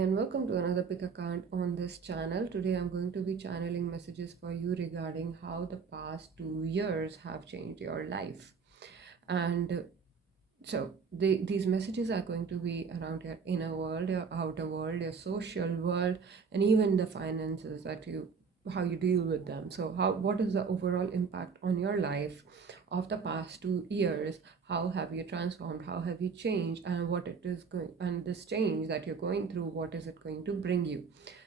and welcome to another pick account on this channel. Today I'm going to be channeling messages for you regarding how the past 2 years have changed your life. And these messages are going to be around your inner world, your outer world, your social world, and even the finances how you deal with them. So what is the overall impact on your life of the past 2 years? How have you transformed? How have you changed? And what it is going, and this change that you're going through, what is it going to bring you?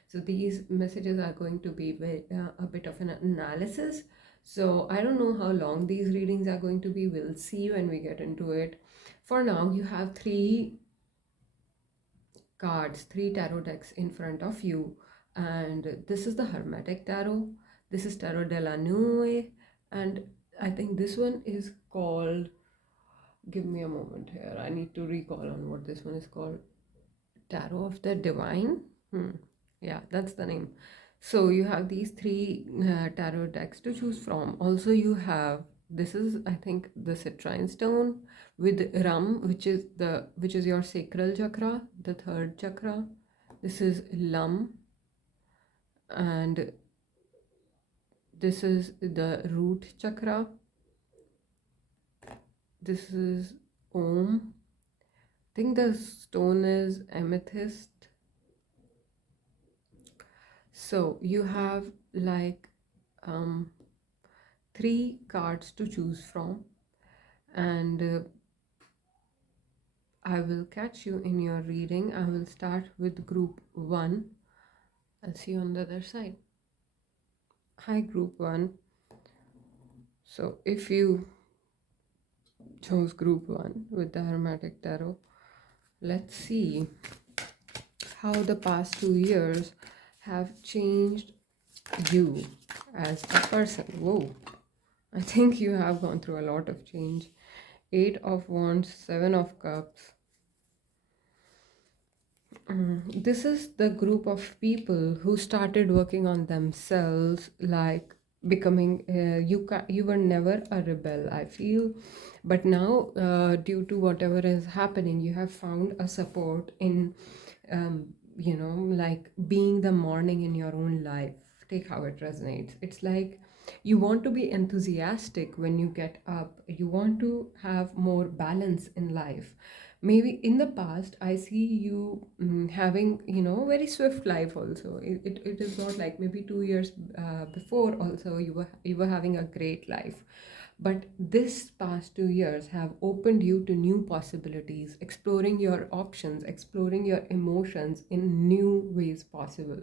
So these messages are going to be a bit of an analysis. So I don't know how long these readings are going to be. We'll see when we get into it. For now, you have three cards, three tarot decks in front of you. And this is the Hermetic Tarot. This is Tarot de la Nuit. And I think this one is called, give me a moment here. I need to recall on what this one is called. Tarot of the Divine. Yeah, that's the name. So you have these three tarot decks to choose from. Also, you have, this is, I think, the citrine stone with ram, which is your sacral chakra, the third chakra. This is lam, and this is the root chakra. This is om. I think the stone is amethyst. So you have like three cards to choose from, and I will catch you in your reading. I will start with group 1. I'll see you on the other side. Hi, group 1. So if you chose group 1 with the Hermetic Tarot, let's see how the past 2 years have changed you as a person. Whoa, I think you have gone through a lot of change. 8 of Wands, 7 of Cups. This is the group of people who started working on themselves, like becoming, you were never a rebel, I feel, but now due to whatever is happening, you have found a support in like being the morning in your own life. Take how it resonates. It's like you want to be enthusiastic when you get up, you want to have more balance in life. Maybe in the past I see you having very swift life also. It is not like maybe 2 years before also you were having a great life, but this past 2 years have opened you to new possibilities, exploring your options, exploring your emotions in new ways possible.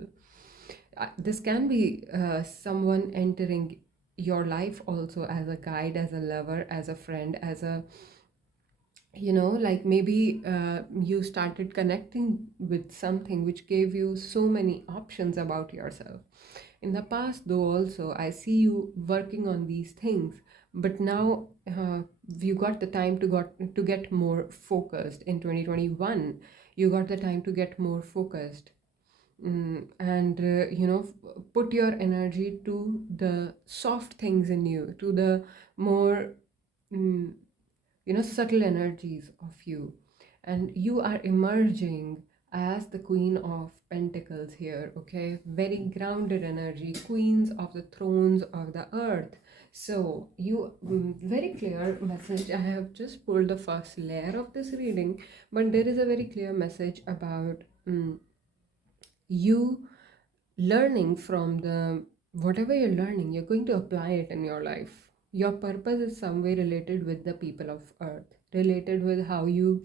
This can be someone entering your life also as a guide, as a lover, as a friend, as a like maybe you started connecting with something which gave you so many options about yourself. In the past though also I see you working on these things, but now you got the time to get more focused. In 2021 you got the time to get more focused, and put your energy to the soft things in you, to the more mm, subtle energies of you. And you are emerging as the Queen of Pentacles here, okay? Very grounded energy, queens of the thrones of the earth. So you, very clear message. I have just pulled the first layer of this reading, but there is a very clear message about you learning from the whatever you're learning, you're going to apply it in your life. Your purpose is some way related with the people of earth, related with how you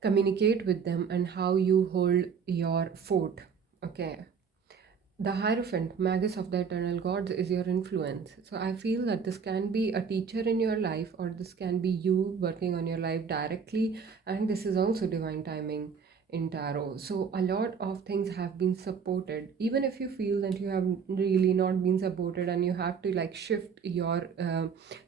communicate with them and how you hold your fort. Okay, the Hierophant, Magus of the Eternal Gods, is your influence. So I feel that this can be a teacher in your life, or this can be you working on your life directly. And this is also divine timing in tarot. So a lot of things have been supported. Even if you feel that you have really not been supported and you have to like shift your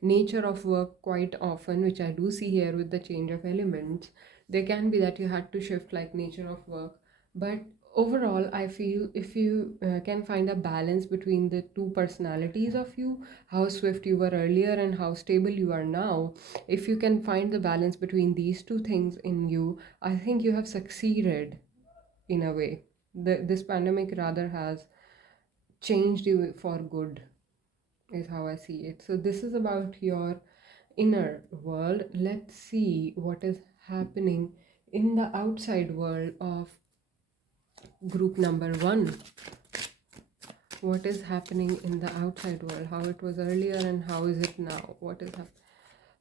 nature of work quite often, which I do see here with the change of elements, there can be that you had to shift like nature of work. But overall I feel if you can find a balance between the two personalities of you, how swift you were earlier and how stable you are now, if you can find the balance between these two things in you, I think you have succeeded in a way. This pandemic rather has changed you for good, is how I see it. So this is about your inner world. Let's see what is happening in the outside world of group number one. What is happening in the outside world? How it was earlier and how is it now? What is happening?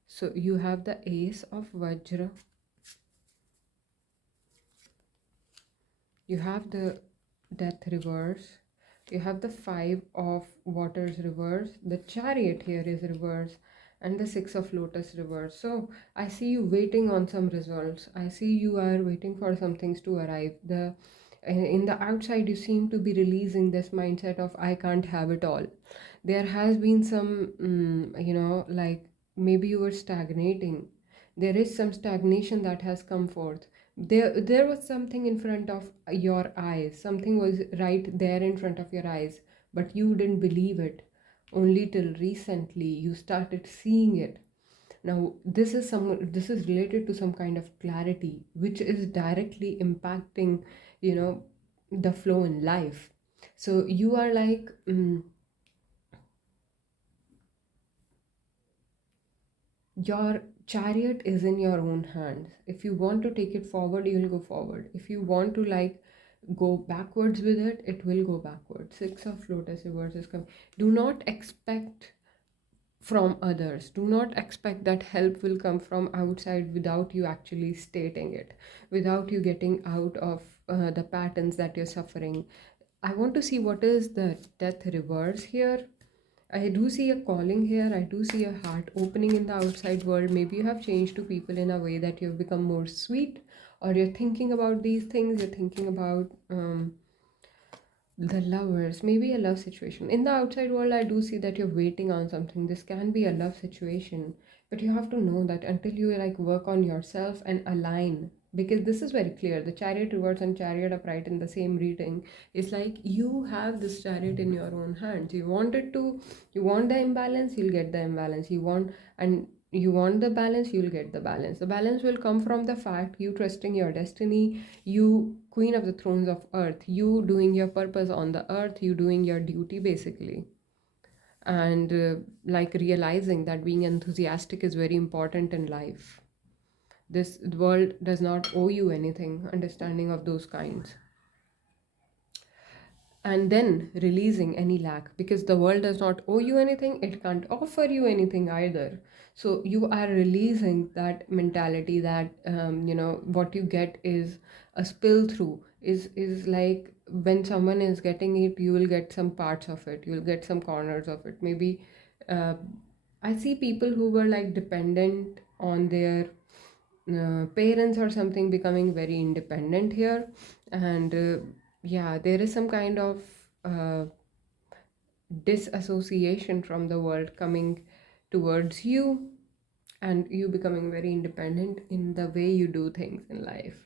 So you have the Ace of Vajra. You have the Death reverse. You have the Five of Waters reverse. The Chariot here is reverse. And the Six of Lotus reverse. So I see you waiting on some results. I see you are waiting for some things to arrive. In the outside, you seem to be releasing this mindset of I can't have it all. There has been some, like maybe you were stagnating. There is some stagnation that has come forth. There was something in front of your eyes. Something was right there in front of your eyes, but you didn't believe it. Only till recently you started seeing it. Now this is related to some kind of clarity which is directly impacting, the flow in life. So you are like, your chariot is in your own hands. If you want to take it forward, you'll go forward. If you want to like go backwards with it, it will go backwards. Six of Lotus reverse is coming. Do not expect from others. Do not expect that help will come from outside without you actually stating it, without you getting out of the patterns that you're suffering. I want to see what is the Death reverse here. I do see a calling here. I do see a heart opening in the outside world. Maybe you have changed to people in a way that you've become more sweet, or you're thinking about these things. You're thinking about the lovers, maybe a love situation. In the outside world, I do see that you're waiting on something. This can be a love situation, but you have to know that until you like work on yourself and align, because this is very clear. The Chariot reverse and Chariot upright in the same reading is like you have this chariot in your own hands. You want the imbalance, you'll get the imbalance. You want the balance, you'll get the balance. The balance will come from the fact you trusting your destiny, you queen of the thrones of earth, you doing your purpose on the earth, you doing your duty basically. And like realizing that being enthusiastic is very important in life. This world does not owe you anything, understanding of those kinds. And then releasing any lack, because the world does not owe you anything, it can't offer you anything either. So you are releasing that mentality that what you get is a spill through, is like when someone is getting it, you will get some parts of it, you'll get some corners of it. Maybe uh, I see people who were like dependent on their parents or something becoming very independent here. And yeah, there is some kind of uh, disassociation from the world coming towards you, and you becoming very independent in the way you do things in life.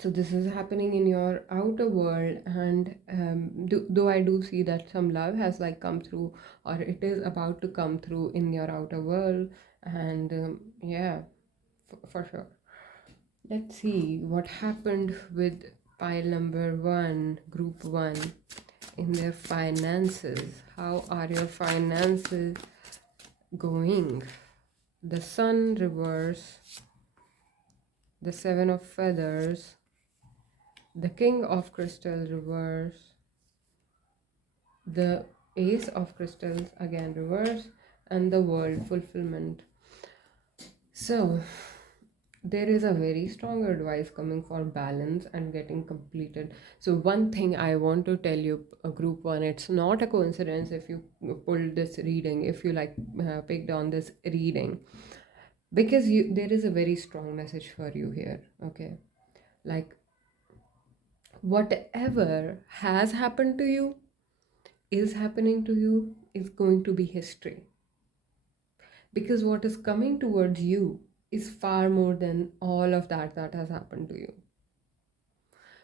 So this is happening in your outer world. And though I do see that some love has like come through, or it is about to come through in your outer world. And yeah, for sure. Let's see what happened with pile number one, group one, in their finances. How are your finances going? The Sun reverse, the Seven of Feathers, the King of Crystal reverse, the Ace of Crystals again reverse, and the World fulfillment. So there is a very strong advice coming for balance and getting completed. So one thing I want to tell you, group one, it's not a coincidence if you pulled this reading, if you like picked on this reading, because there is a very strong message for you here. Okay, like whatever has happened to you, is happening to you, is going to be history, because what is coming towards you is far more than all of that has happened to you.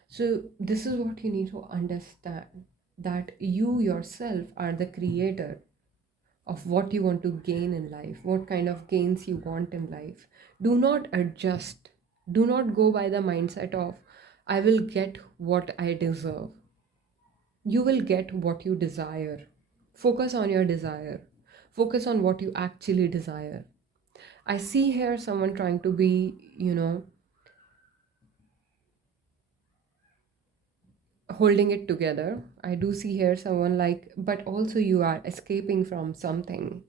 So this is what you need to understand, that you yourself are the creator of what you want to gain in life, what kind of gains you want in life. Do not adjust. Do not go by the mindset of I will get what I deserve. You will get what you desire. Focus on your desire. Focus on what you actually desire. I see here someone trying to be, holding it together. I do see here someone like, but also you are escaping from something.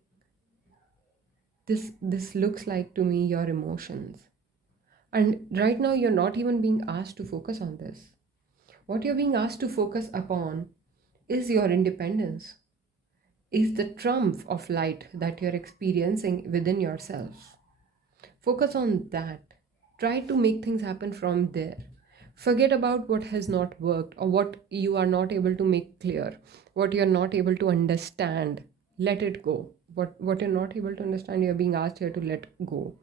This looks like to me your emotions. And right now you're not even being asked to focus on this. What you're being asked to focus upon is your independence, is the trump of light that you're experiencing within yourself. Focus on that. Try to make things happen from there. Forget about what has not worked or what you are not able to make clear, what you're not able to understand. Let it go. What you're not able to understand, you're being asked here to let go.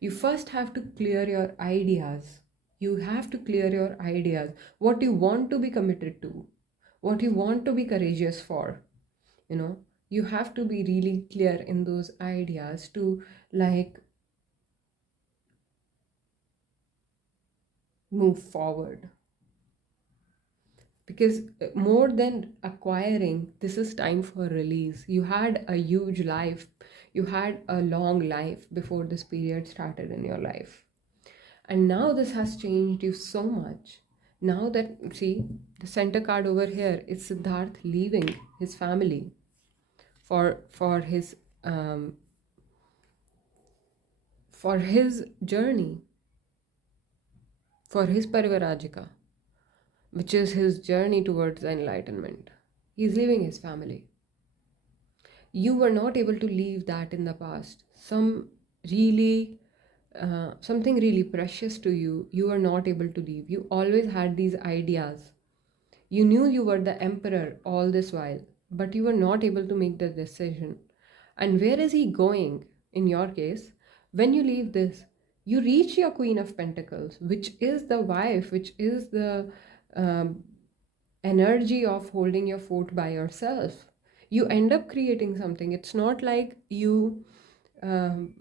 You first have to clear your ideas. You have to clear your ideas. What you want to be committed to, what you want to be courageous for. You know, you have to be really clear in those ideas to like move forward. Because more than acquiring, this is time for release. You had a huge life, you had a long life before this period started in your life. And now this has changed you so much. Now that, see, the center card over here is Siddharth leaving his family for for his journey, for his Parivarajika, which is his journey towards enlightenment. He's leaving his family. You were not able to leave that in the past. Really something really precious to you, you were not able to leave. You always had these ideas. You knew you were the emperor all this while, but you were not able to make the decision. And where is he going? In your case, when you leave this, you reach your Queen of Pentacles, which is the wife, which is the um, energy of holding your fort by yourself. You end up creating something. It's not like you um,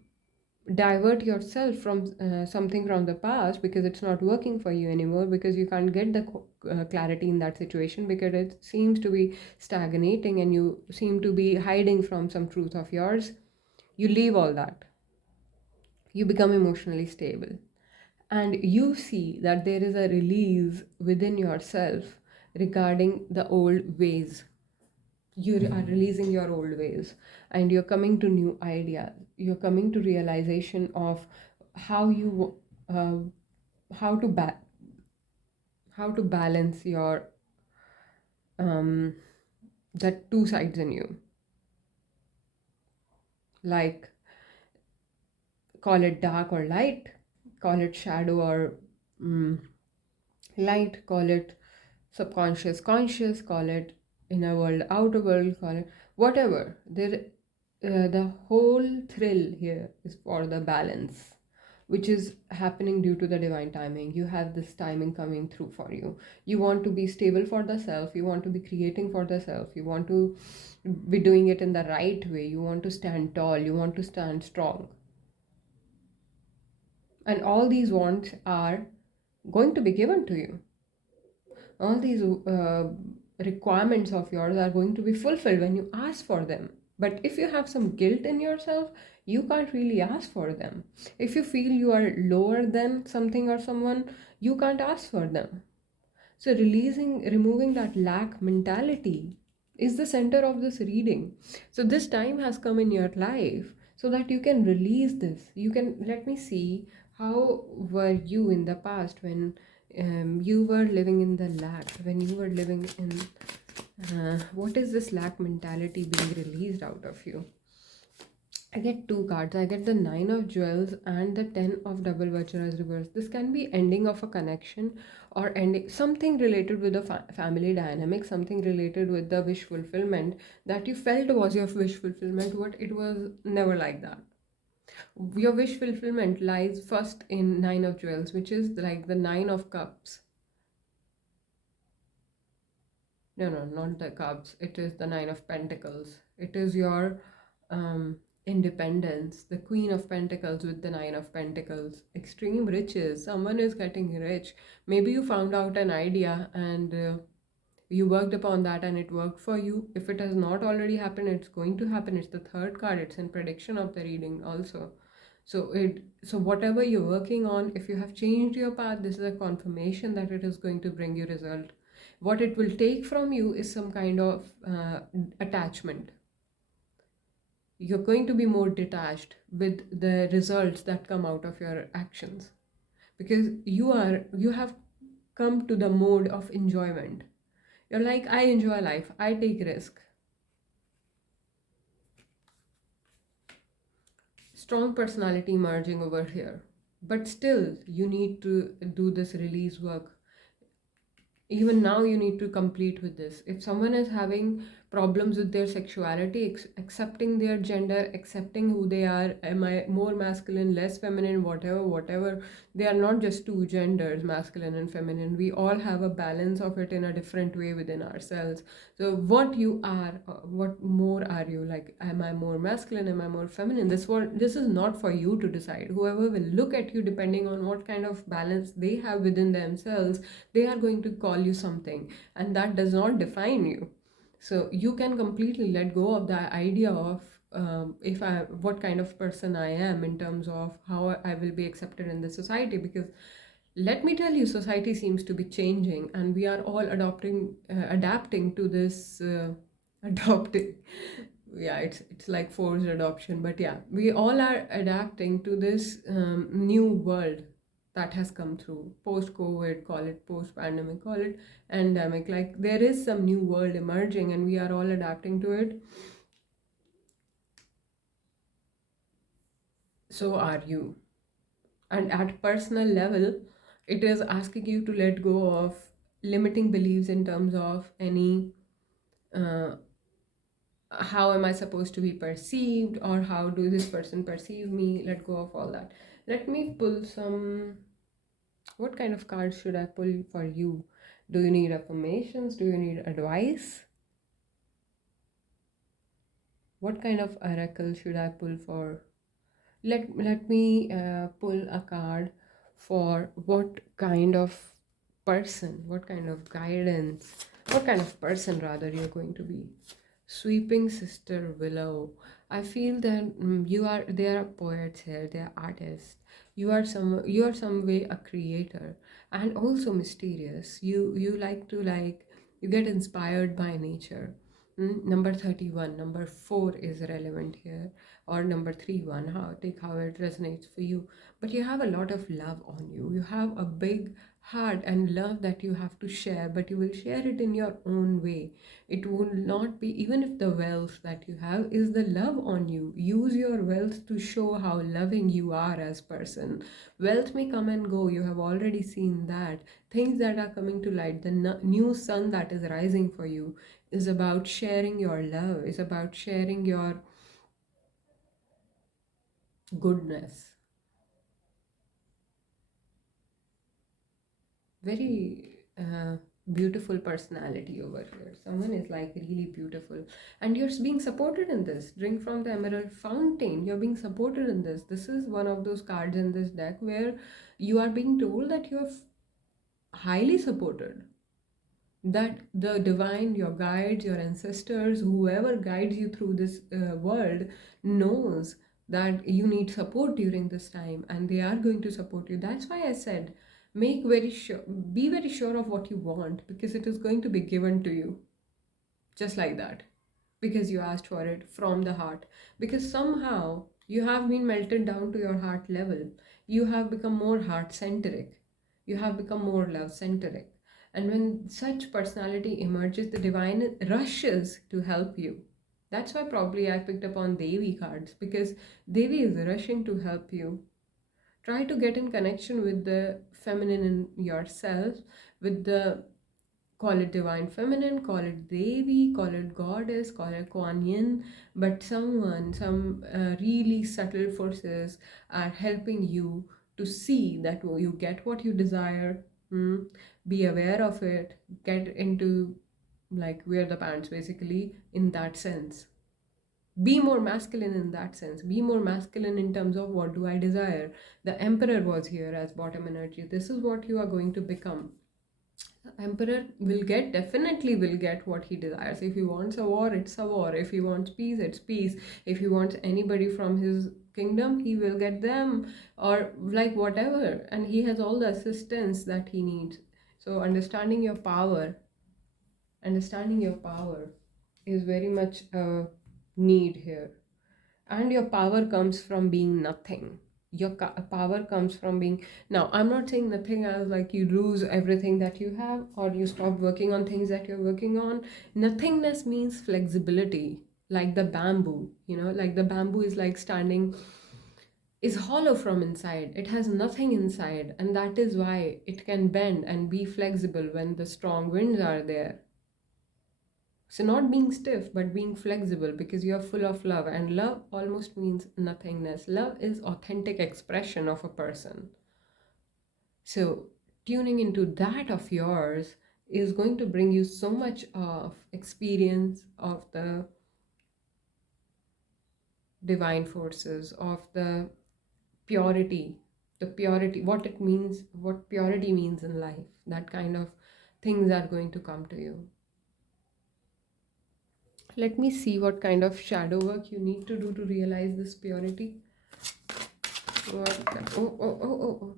divert yourself from something from the past because it's not working for you anymore, because you can't get the clarity in that situation, because it seems to be stagnating and you seem to be hiding from some truth of yours. You leave all that. You become emotionally stable. And you see that there is a release within yourself regarding the old ways. You are releasing your old ways and you're coming to new ideas. You're coming to realization of how you uh, how to how to balance your um that two sides in you, like call it dark or light, call it shadow or mm, light, call it subconscious conscious, call it inner world outer world, call it whatever. The whole thrill here is for the balance, which is happening due to the divine timing. You have this timing coming through for you. You want to be stable for the self, you want to be creating for the self, you want to be doing it in the right way, you want to stand tall, you want to stand strong. And all these wants are going to be given to you. All these requirements of yours are going to be fulfilled when you ask for them. But if you have some guilt in yourself, you can't really ask for them. If you feel you are lower than something or someone, you can't ask for them. So removing that lack mentality is the center of this reading. So this time has come in your life so that you can release this. You can let me see, how were you in the past when you were living in the lack, when you were living in what is this lack mentality being released out of you? I get two cards. I get the Nine of Jewels and the Ten of Double Vajras reverse. This can be ending of a connection or ending something related with the family dynamic, something related with the wish fulfillment that you felt was your wish fulfillment, but it was never like that. Your wish fulfillment lies first in Nine of Jewels, which is like the Nine of Cups. No, not the Cups. It is the Nine of Pentacles. It is your independence, the Queen of Pentacles with the Nine of Pentacles, extreme riches, someone is getting rich. Maybe you found out an idea and you worked upon that and it worked for you. If it has not already happened, it's going to happen. It's the third card, it's in prediction of the reading also. So whatever you're working on, if you have changed your path, this is a confirmation that it is going to bring you result. What it will take from you is some kind of attachment. You're going to be more detached with the results that come out of your actions, because you have come to the mode of enjoyment. You're like, I enjoy life, I take risk. Strong personality emerging over here, but still you need to do this release work. Even now you need to complete with this. If someone is having problems with their sexuality, accepting their gender, accepting who they are, am I more masculine, less feminine, whatever, they are not just two genders, masculine and feminine. We all have a balance of it in a different way within ourselves. So what you are, what more are you, like, am I more masculine, am I more feminine? This is not for you to decide. Whoever will look at you, depending on what kind of balance they have within themselves, they are going to call you something, and that does not define you. So you can completely let go of the idea of, if I what kind of person I am in terms of how I will be accepted in the society. Because let me tell you, society seems to be changing and we are all adapting to this, adopting, yeah, it's like forced adoption, but yeah, we all are adapting to this new world that has come through post COVID, call it post pandemic, call it endemic. Like, there is some new world emerging and we are all adapting to it. So are you. And at personal level, it is asking you to let go of limiting beliefs in terms of any, uh, how am I supposed to be perceived, or how do this person perceive me. Let go of all that. Let me pull some. What kind of cards should I pull for you? Do you need affirmations? Do you need advice? What kind of oracle should I pull for? Let me pull a card for what kind of person, what kind of guidance, what kind of person rather you're going to be. Sweeping Sister Willow. I feel that there are poets here, there are artists. You are some way a creator and also mysterious. You like to, like, you get inspired by nature. Number 31, number 4 is relevant here, or number 3 1, how take how it resonates for you. But you have a lot of love on you. You have a big heart and love that you have to share, but you will share it in your own way. It will not be, even if the wealth that you have is the love on you, use your wealth to show how loving you are as person. Wealth may come and go, you have already seen that. Things that are coming to light, the new sun that is rising for you, is about sharing your love, is about sharing your goodness. Very beautiful personality over here. Someone is like really beautiful, and you're being supported in this. Drink from the Emerald Fountain. You're being supported in this. This is one of those cards in this deck where you are being told that you're highly supported, that the divine, your guides, your ancestors, whoever guides you through this world, knows that you need support during this time, and they are going to support you. That's why I said, make very sure, be very sure of what you want, because it is going to be given to you just like that, because you asked for it from the heart, because somehow you have been melted down to your heart level. You have become more heart centric, you have become more love centric, and when such personality emerges, the divine rushes to help you. That's why probably I picked up on Devi cards, because Devi is rushing to help you. Try to get in connection with the feminine in yourself, with the, call it divine feminine, call it Devi, call it goddess, call it Kuan Yin, but some really subtle forces are helping you to see that you get what you desire. Be aware of it, get into, like, wear the pants basically in that sense. Be more masculine in that sense. Be more masculine in terms of what do I desire. The emperor was here as bottom energy. This is what you are going to become. The emperor will get, definitely will get what he desires. If he wants a war, it's a war. If he wants peace, it's peace. If he wants anybody from his kingdom, he will get them, or like whatever. And he has all the assistance that he needs. So understanding your power is very much a need here. And your power comes from being nothing. Your power comes from being, now I'm not saying nothing as like you lose everything that you have or you stop working on things that you're working on. Nothingness means flexibility, like the bamboo, like the bamboo is like standing, is hollow from inside. It has nothing inside, and that is why it can bend and be flexible when the strong winds are there. So, not being stiff, but being flexible because you're full of love. And love almost means nothingness. Love is authentic expression of a person. So, tuning into that of yours is going to bring you so much of experience of the divine forces, of the purity, what it means, what purity means in life. That kind of things are going to come to you. Let me see what kind of shadow work you need to do to realize this purity. What? Oh.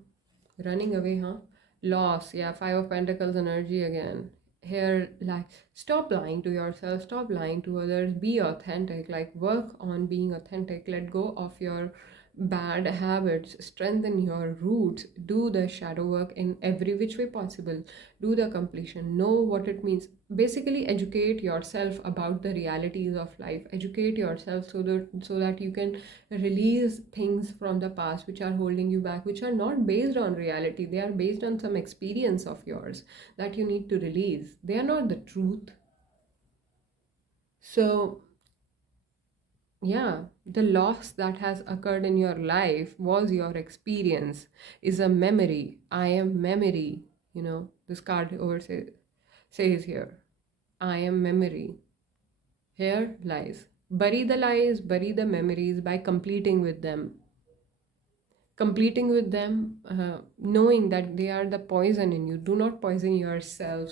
Running away, huh? Loss. Yeah, Five of Pentacles energy again. Here, like, stop lying to yourself, stop lying to others, be authentic. Like, work on being authentic. Let go of your bad habits, strengthen your roots, do the shadow work in every which way possible, do the completion, know what it means. Basically, educate yourself about the realities of life, educate yourself so that you can release things from the past which are holding you back, which are not based on reality. They are based on some experience of yours that you need to release. They are not the truth. So yeah, the loss that has occurred in your life was your experience, is a memory. I am memory. This card says here, I am memory. Here lies. Bury the lies, bury the memories by completing with them. Completing with them, knowing that they are the poison in you. Do not poison yourself.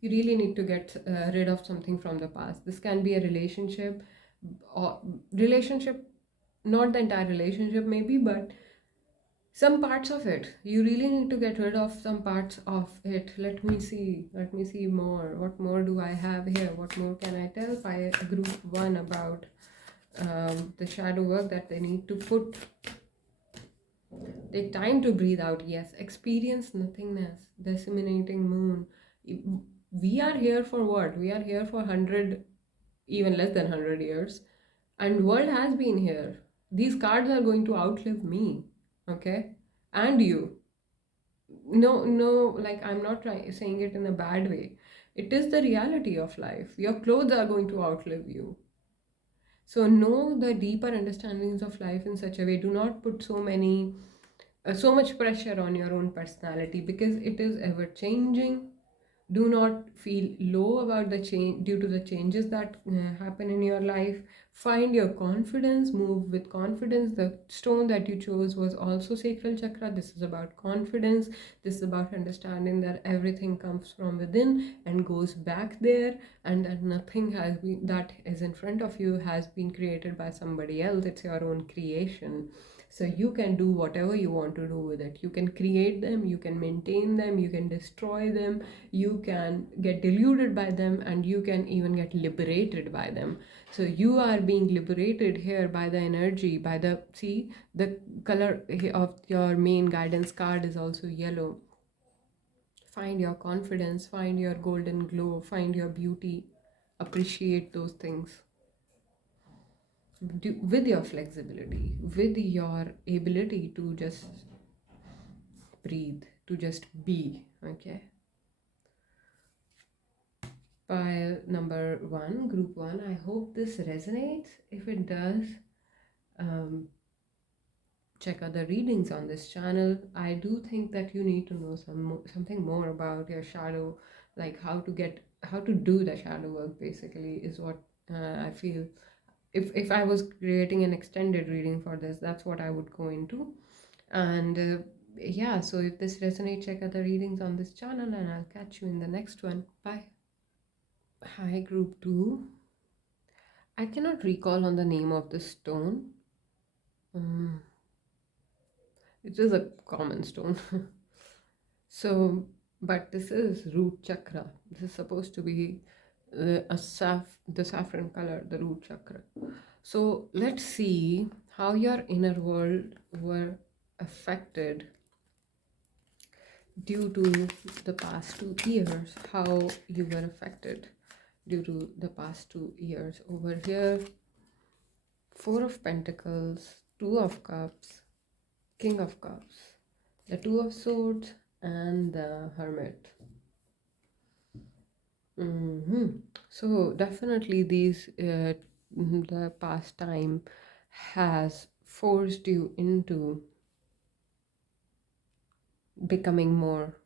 You really need to get rid of something from the past. This can be a relationship, or relationship, not the entire relationship maybe, but some parts of it. You really need to get rid of some parts of it. Let me see more. What more do I have here? What more can I tell by group one about the shadow work that they need to put? Take time to breathe out. Yes, experience nothingness. Disseminating moon. We are here for what? We are here for 100, even less than 100 years, and world has been here. These cards are going to outlive me, okay, and you. No, like, I'm not saying it in a bad way. It is the reality of life. Your clothes are going to outlive you. So know the deeper understandings of life in such a way. Do not put so much pressure on your own personality because it is ever changing. Do not feel low about the change due to the changes that happen in your life. Find your confidence, move with confidence. The stone that you chose was also sacral chakra. This is about confidence. This is about understanding that everything comes from within and goes back there, and that nothing that is in front of you has been created by somebody else. It's your own creation. So you can do whatever you want to do with it. You can create them, you can maintain them, you can destroy them, you can get deluded by them, and you can even get liberated by them. So you are being liberated here by the energy, by the color of your main guidance card is also yellow. Find your confidence, find your golden glow, find your beauty, appreciate those things. With your flexibility, with your ability to just breathe, to just be, okay? Pile number one, group one. I hope this resonates. If it does, check out the readings on this channel. I do think that you need to know something more about your shadow, like how to do the shadow work. Basically, is what I feel if I was creating an extended reading for this, that's what I would go into. And yeah, so if this resonates, check other readings on this channel, and I'll catch you in the next one. Bye. Hi, group 2. I cannot recall on the name of the stone. um, it is a common stone. So, but this is root chakra. This is supposed to be the saffron color, the root chakra. So let's see how your inner world were affected due to the past 2 years. How you were affected due to the past 2 years. Over here, Four of Pentacles, Two of Cups, King of Cups, the Two of Swords, and the Hermit. So definitely the past time has forced you into becoming more,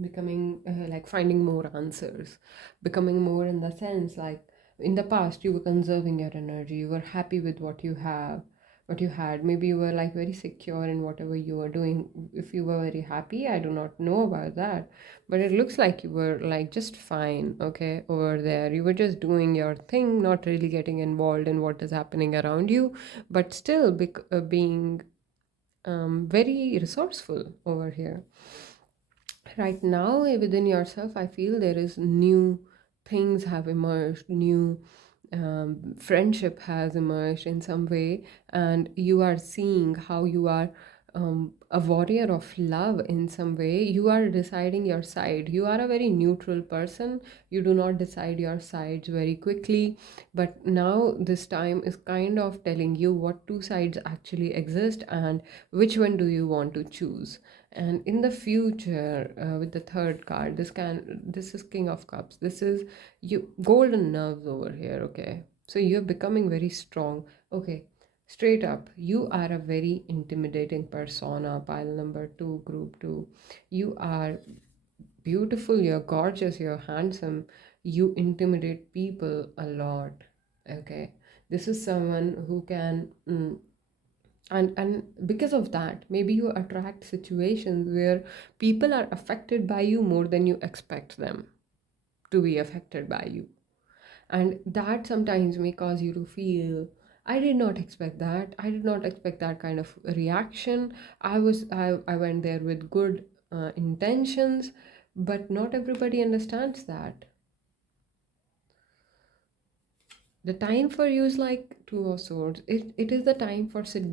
becoming like finding more answers, becoming more in the sense like in the past you were conserving your energy, you were happy with what you have, what you had. Maybe you were like very secure in whatever you were doing. If you were very happy, I do not know about that, but it looks like you were like just fine, okay, over there. You were just doing your thing, not really getting involved in what is happening around you, but still being very resourceful over here. Right now, within yourself, I feel there is new things have emerged, new friendship has emerged in some way, and you are seeing how you are a warrior of love in some way. You are deciding your side. You are a very neutral person. You do not decide your sides very quickly, but now this time is kind of telling you what two sides actually exist and which one do you want to choose. And in the future, with the third card, this is King of Cups. This is you golden nerves over here. Okay, so you're becoming very strong. Okay, straight up, you are a very intimidating persona. Pile number 2, group 2. You are beautiful. You're gorgeous. You're handsome. You intimidate people a lot. Okay, this is someone who can. And because of that, maybe you attract situations where people are affected by you more than you expect them to be affected by you, and that sometimes may cause you to feel, I did not expect that, I did not expect that kind of reaction. I went there with good intentions, but not everybody understands that. The time for you is like Two of Swords. It is the time for sitting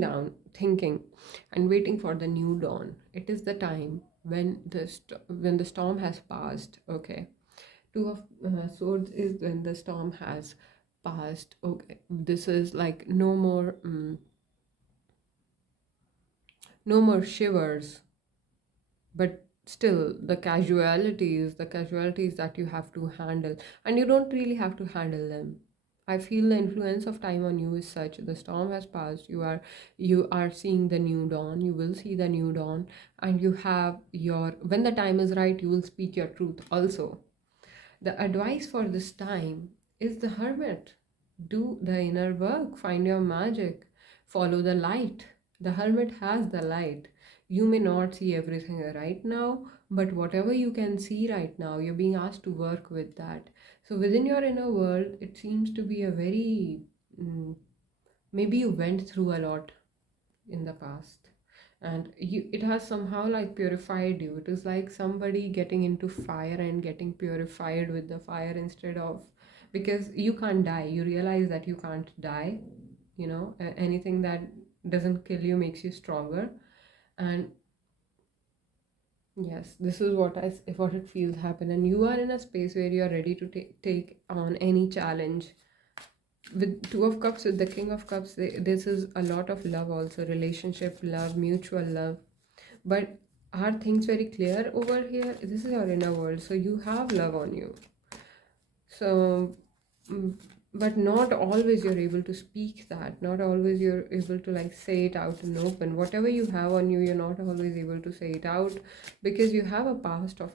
down, thinking, and waiting for the new dawn. It is the time when when the storm has passed. Okay, Two of Swords is when the storm has passed. Okay, this is like no more, no more shivers, but still the casualties that you have to handle, and you don't really have to handle them. I feel the influence of time on you is such, the storm has passed, you are seeing the new dawn, you will see the new dawn, and you have your, when the time is right, you will speak your truth also. The advice for this time is the Hermit. Do the inner work, find your magic, follow the light. The Hermit has the light. You may not see everything right now, but whatever you can see right now, you're being asked to work with that. So within your inner world, it seems to be a very, maybe you went through a lot in the past, and it has somehow like purified you. It is like somebody getting into fire and getting purified with the fire, instead of, because you can't die, you realize that you can't die. Anything that doesn't kill you makes you stronger. And yes, this is what it feels happen, and you are in a space where you are ready to take on any challenge. With Two of Cups, with the King of Cups, this is a lot of love also, relationship love, mutual love. But are things very clear over here? This is your inner world, so you have love on you. So mm, but not always you're able to speak that, not always you're able to like say it out in open. Whatever you have on you, you're not always able to say it out, because you have a past of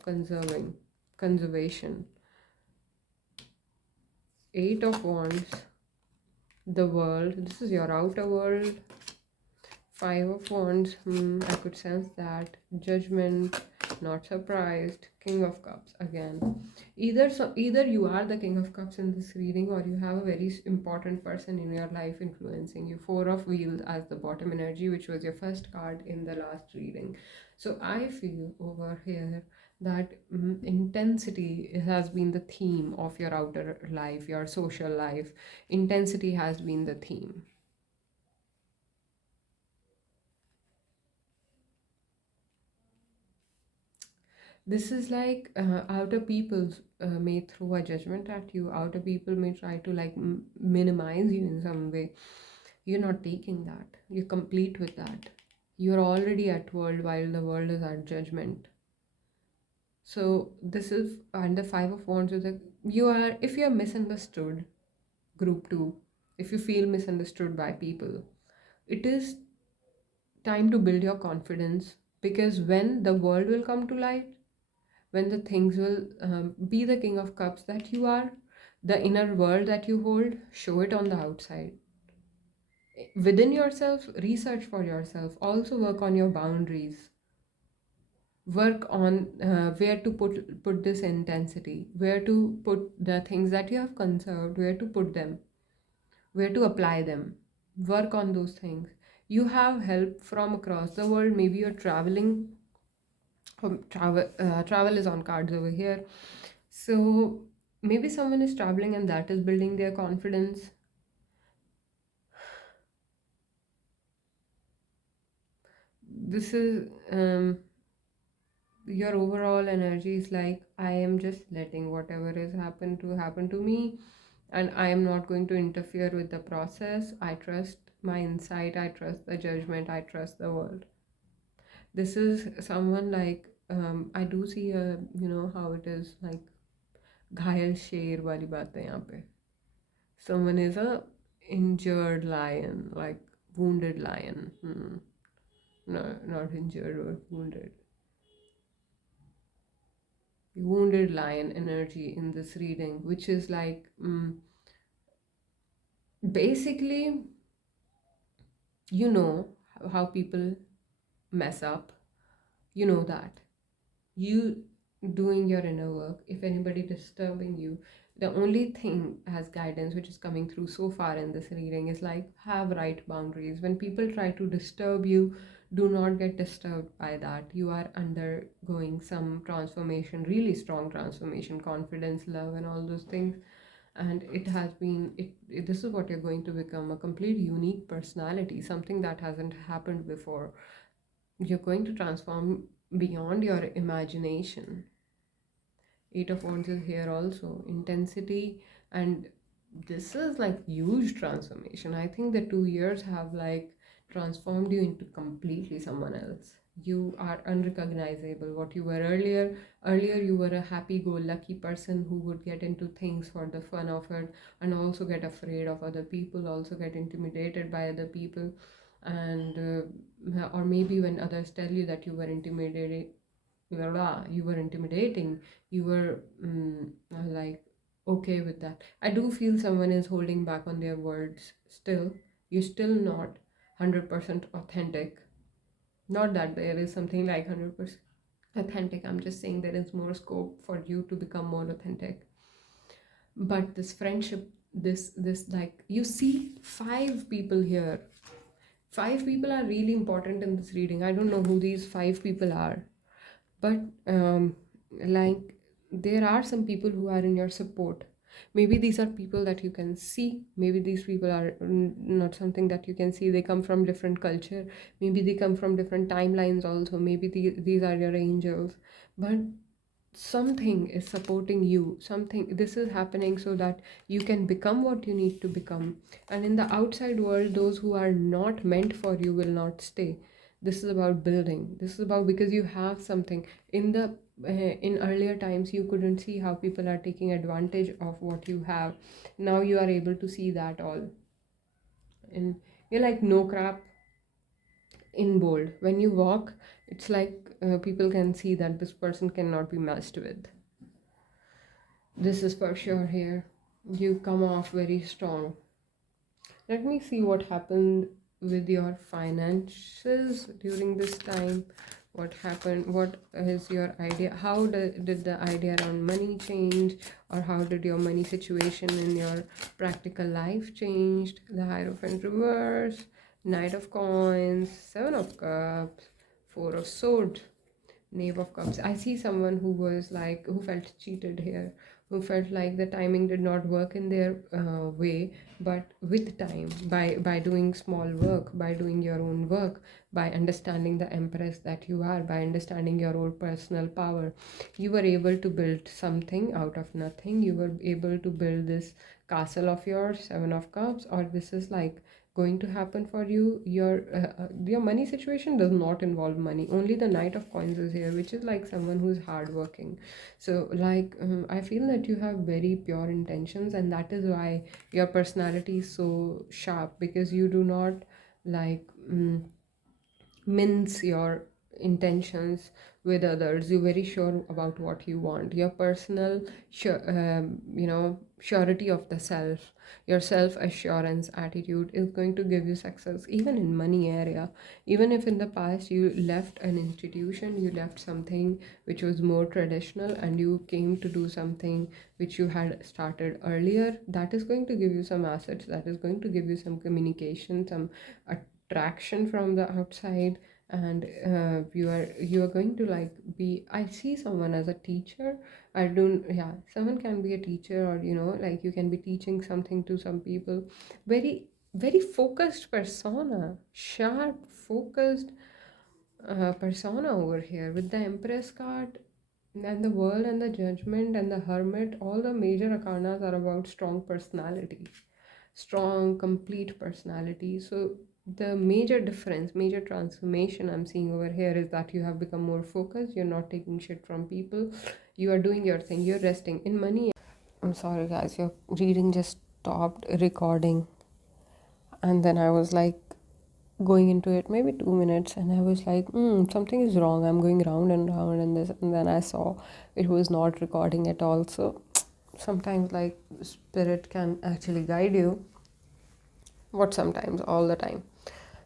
conservation. Eight of Wands, the world. This is your outer world. Five of Wands, I could sense that. Judgment, not surprised. King of Cups again. Either you are the King of Cups in this reading, or you have a very important person in your life influencing you. Four of Wheels as the bottom energy, which was your first card in the last reading. So I feel over here that intensity has been the theme of your outer life, your social life. Intensity has been the theme. This is like outer people may throw a judgment at you. Outer people may try to like minimize you in some way. You're not taking that. You're complete with that. You're already at world while the world is at judgment. So this is, and the Five of Wands is like, you are, if you're misunderstood, group two, if you feel misunderstood by people, it is time to build your confidence, because when the world will come to light, when the things will be the King of Cups that you are, the inner world that you hold, show it on the outside. Within yourself, research for yourself. Also work on your boundaries. Work on where to put this intensity, where to put the things that you have conserved, where to put them, where to apply them. Work on those things. You have help from across the world. Maybe you're traveling. Travel is on cards over here. So maybe someone is traveling and that is building their confidence. This is your overall energy is like, I am just letting whatever is happen to me, and I am not going to interfere with the process. I trust my insight, I trust the judgment, I trust the world. This is someone like, I do see a, you know how it is like घायल शेर वाली बात है यहाँ पे. Someone is a injured lion, like wounded lion. No, not injured or wounded. Wounded lion energy in this reading, which is like basically, you know how people mess up. You know that. You doing your inner work. If anybody disturbing you, the only thing as guidance which is coming through so far in this reading is like, have right boundaries. When people try to disturb you, do not get disturbed by that. You are undergoing some transformation, really strong transformation, confidence, love, and all those things. And it has been this is what you're going to become, a complete unique personality, something that hasn't happened before. You're going to transform beyond your imagination. Eight of Wands is here also. Intensity, and this is like huge transformation. I think the 2 years have like transformed you into completely someone else. You are unrecognizable. What you were earlier you were a happy-go-lucky person who would get into things for the fun of it, and also get afraid of other people, also get intimidated by other people, and or maybe when others tell you that you were intimidated, you were intimidating, you were like okay with that. I do feel someone is holding back on their words still. You're still not 100% authentic. Not that there is something like 100% authentic, I'm just saying there is more scope for you to become more authentic. But this friendship, this like, you see five people here. Five people are really important in this reading. I don't know who these five people are, but like, there are some people who are in your support. Maybe these are people that you can see, maybe these people are not something that you can see. They come from different culture, maybe they come from different timelines also, maybe these are your angels, but something is supporting you. Something, this is happening so that you can become what you need to become. And in the outside world, those who are not meant for you will not stay. This is about building. This is about, because you have something in the in earlier times you couldn't see how people are taking advantage of what you have. Now you are able to see that all, and you're like, no crap, in bold. When you walk, it's like people can see that this person cannot be messed with. This is for sure here. You come off very strong. Let me see what happened with your finances during this time. What happened? What is your idea? How did the idea around money change, or how did your money situation in your practical life changed? The Hierophant reverse, Knight of Coins, Seven of Cups, Four of Swords, Knave of Cups. I see someone who was like, who felt cheated here, who felt like the timing did not work in their way, but with time, by doing small work, by doing your own work, by understanding the empress that you are, by understanding your own personal power, you were able to build something out of nothing. You were able to build this castle of yours, Seven of Cups, or this is like going to happen for you. Your money situation does not involve money. Only the Knight of Coins is here, which is like someone who's hardworking. So like I feel that you have very pure intentions, and that is why your personality is so sharp, because you do not like mince your intentions with others. You're very sure about what you want. Your personal surety of the self, your self assurance attitude is going to give you success even in money area. Even if in the past you left an institution, you left something which was more traditional, and you came to do something which you had started earlier, that is going to give you some assets, that is going to give you some communication, some attraction from the outside. And you are going to like be, I see someone as a teacher. I don't, yeah, someone can be a teacher, or like you can be teaching something to some people. Very very focused persona, sharp focused persona over here with the Empress card, and the World and the Judgment and the Hermit. All the major arcanas are about strong personality, strong complete personality. So the major difference, major transformation I'm seeing over here is that you have become more focused. You're not taking shit from people. You are doing your thing. You're resting in money. I'm sorry guys, your reading just stopped recording, and then I was like going into it maybe 2 minutes, and I was like, something is wrong. I'm going round and round in this, and then I saw it was not recording at all. So sometimes like spirit can actually guide you, what sometimes, all the time.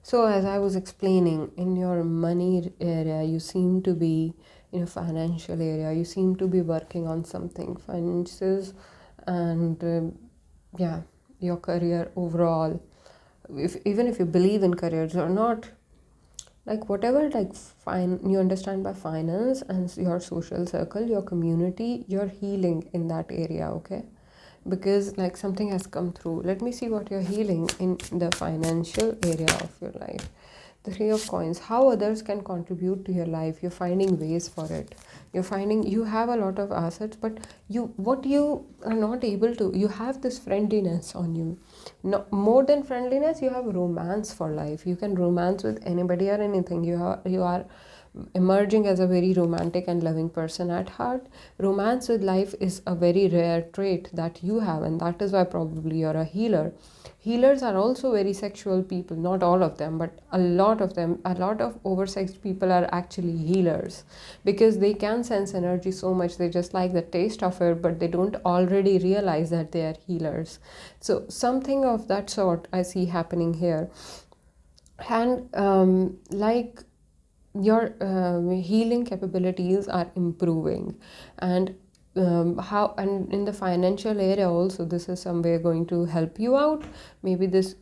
So as I was explaining, in your money area, you seem to be in a financial area, you seem to be working on something, finances, and yeah, your career overall. If even if you believe in careers or not, like whatever, like fine, you understand by finance and your social circle, your community, you're healing in that area, okay? Because like something has come through. Let me see what you're healing in the financial area of your life. The Three of Coins, how others can contribute to your life. You're finding ways for it. You're finding you have a lot of assets, but what you are not able to, you have this friendliness on you. No, more than friendliness, you have romance for life. You can romance with anybody or anything. You are emerging as a very romantic and loving person at heart. Romance with life is a very rare trait that you have, and that is why probably you're a healer. Healers are also very sexual people, not all of them, but a lot of them. A lot of oversexed people are actually healers, because they can sense energy so much, they just like the taste of it, but they don't already realize that they are healers. So something of that sort I see happening here. And like your healing capabilities are improving. And how, and in the financial area also, this is somewhere going to help you out. Maybe this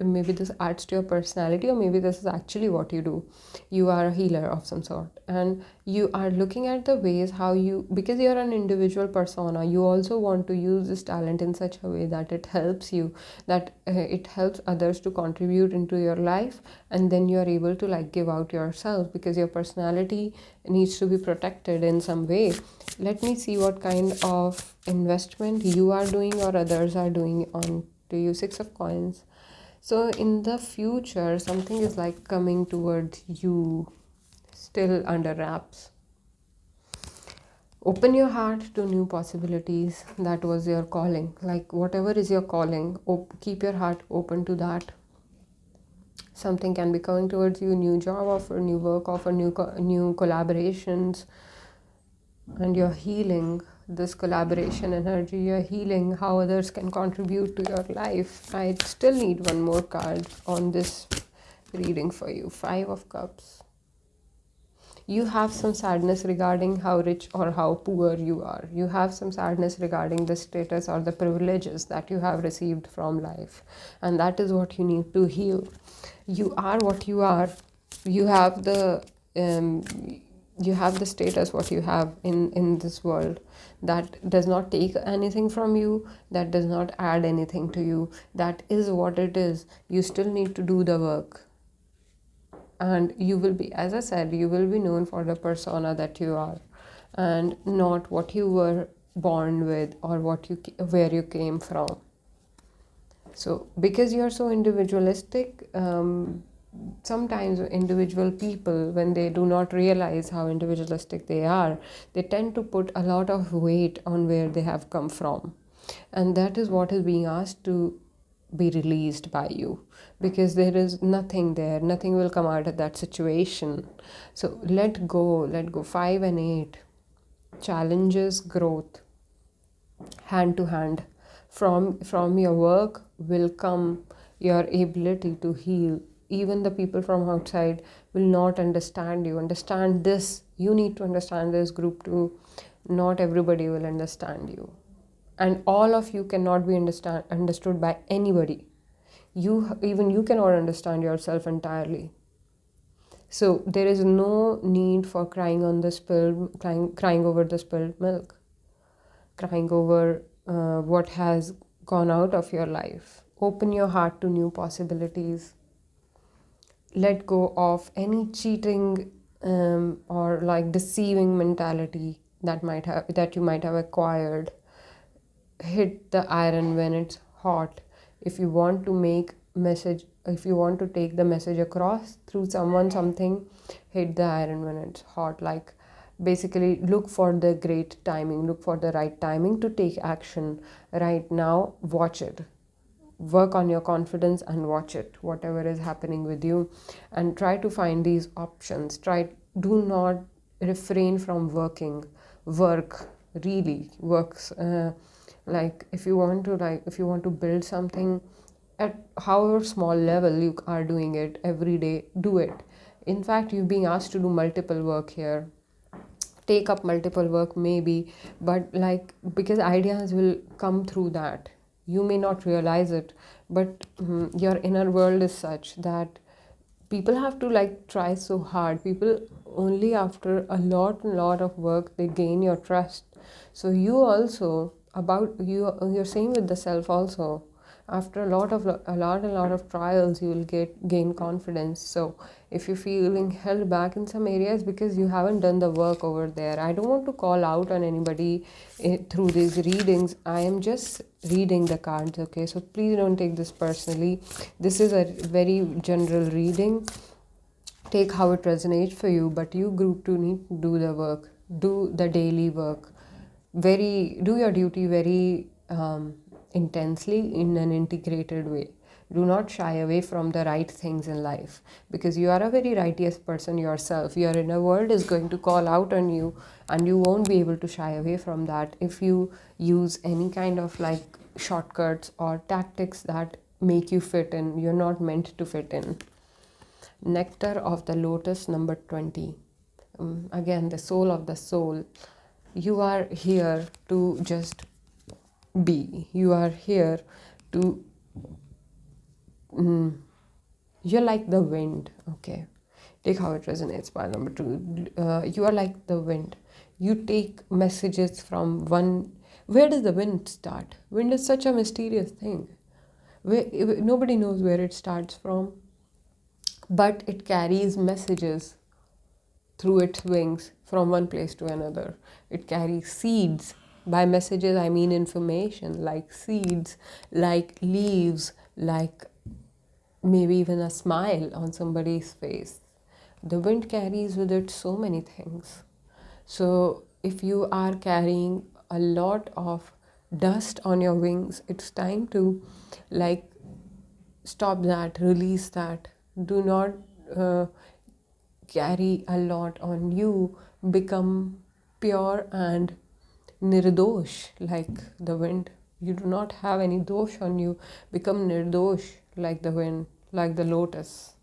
adds to your personality, or maybe this is actually what you do. You are a healer of some sort, and you are looking at the ways how you, because you're an individual persona, you also want to use this talent in such a way that it helps you, that it helps others to contribute into your life, and then you are able to like give out yourself, because your personality needs to be protected in some way. Let me see what kind of investment you are doing or others are doing on to you. Six of Coins. So in the future, something is like coming towards you, still under wraps. Open your heart to new possibilities. That was your calling. Like whatever is your calling, keep your heart open to that. Something can be coming towards you, new job offer, new work offer, new collaborations, and you're healing. this collaboration energy, you're healing, how others can contribute to your life. I still need one more card on this reading for you. Five of Cups. You have some sadness regarding how rich or how poor you are. You have some sadness regarding the status or the privileges that you have received from life. And that is what you need to heal. You are what you are. You have the um, you have the status what you have in this world. That does not take anything from you. That does not add anything to you. That is what it is. You still need to do the work, and you will be, as I said, you will be known for the persona that you are, and not what you were born with or where you came from. So because you're so individualistic, sometimes individual people, when they do not realize how individualistic they are, they tend to put a lot of weight on where they have come from, and that is what is being asked to be released by you, because there is nothing there, nothing will come out of that situation. So let go. 5 and 8, challenges, growth, hand to hand. From your work will come your ability to heal. Even the people from outside will not understand you. Understand this. You need to understand this, group 2. Not everybody will understand you, and all of you cannot be understood by anybody. You cannot understand yourself entirely. So there is no need for crying over the spilled milk, crying over what has gone out of your life. Open your heart to new possibilities. Let go of any cheating or like deceiving mentality that you might have acquired. Hit the iron when it's hot. If you want to if you want to take the message across through something, hit the iron when it's hot. Like, basically, look for the great timing, look for the right timing to take action. Right now, watch it. Work on your confidence and watch it, whatever is happening with you, and try to find these options. Do not refrain from work. Really works. If you want to build something at however small level you are doing it every day, do it. In fact, you're being asked to do multiple work here. Take up multiple work, maybe, but because ideas will come through that. You may not realize it, but your inner world is such that people have to try so hard. People, only after a lot of work, they gain your trust. So you also, you're same with the self also. After a lot of trials, you will gain confidence. So if you're feeling held back in some areas because you haven't done the work over there, I don't want to call out on anybody through these readings. I am just reading the cards, okay? So please don't take this personally. This is a very general reading. Take how it resonates for you, but you group 2 need to do the work. Do the daily work. Do your duty very intensely, in an integrated way. Do not shy away from the right things in life, because you are a very righteous person yourself. Your inner world is going to call out on you, and you won't be able to shy away from that if you use any kind of shortcuts or tactics that make you fit in. You're not meant to fit in. Nectar of the Lotus, number 20. Again, the soul of the soul. You are here to just be. You are here to you're like the wind, okay? Take how it resonates by number 2. You are like the wind. You take messages from one. Where does the wind start? Wind is such a mysterious thing. Nobody knows where it starts from, but it carries messages through its wings from one place to another. It carries seeds. By messages, I mean information, like seeds, like leaves, like maybe even a smile on somebody's face. The wind carries with it so many things. So if you are carrying a lot of dust on your wings, it's time to stop that, release that. Do not carry a lot on you. Become pure and nirdosh like the wind. You do not have any dosh on you. Become nirdosh like the wind, like the lotus.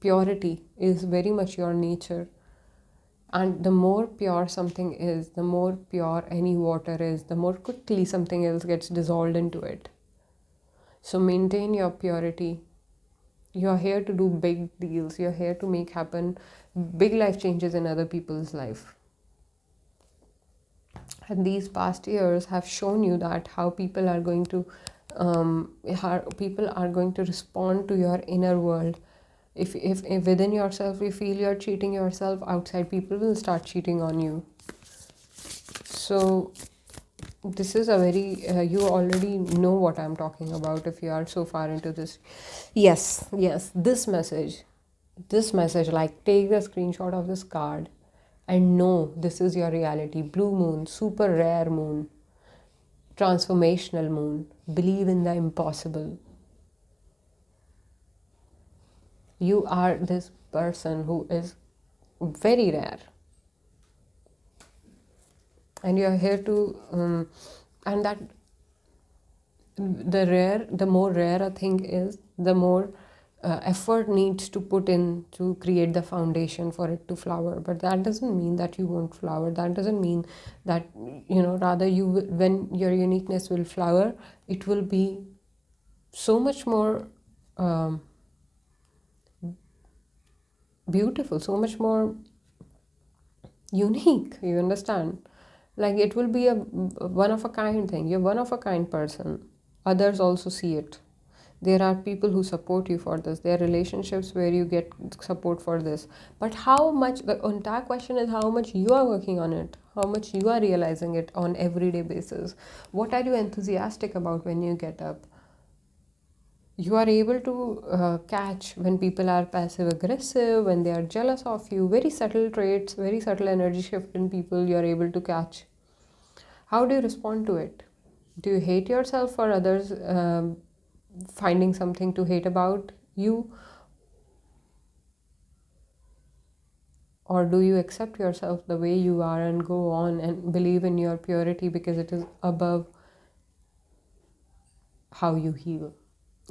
Purity is very much your nature. And the more pure something is, the more pure any water is, the more quickly something else gets dissolved into it. So maintain your purity. You're here to do big deals. You're here to make happen big life changes in other people's life. And these past years have shown you that how people are going to respond to your inner world. If within yourself you feel you're cheating yourself, outside people will start cheating on you. So this is a very you already know what I'm talking about if you are so far into this. Yes, this message, like, take the screenshot of this card and know this is your reality. Blue moon, super rare moon, transformational moon. Believe in the impossible. You are this person who is very rare, and you're here to and that the more rare a thing is, the more effort needs to put in to create the foundation for it to flower. But that doesn't mean that you won't flower. That doesn't mean that, rather when your uniqueness will flower, it will be so much more um, beautiful, so much more unique. You understand? Like, it will be a one of a kind thing. You're one of a kind person. Others also see it. There are people who support you for this. There are relationships where you get support for this. But how much, the entire question is how much you are working on it, how much you are realizing it on everyday basis. What are you enthusiastic about when you get up? You are able to catch when people are passive aggressive, when they are jealous of you. Very subtle traits, very subtle energy shift in people you are able to catch. How do you respond to it? Do you hate yourself for others finding something to hate about you? Or do you accept yourself the way you are and go on and believe in your purity because it is above how you heal?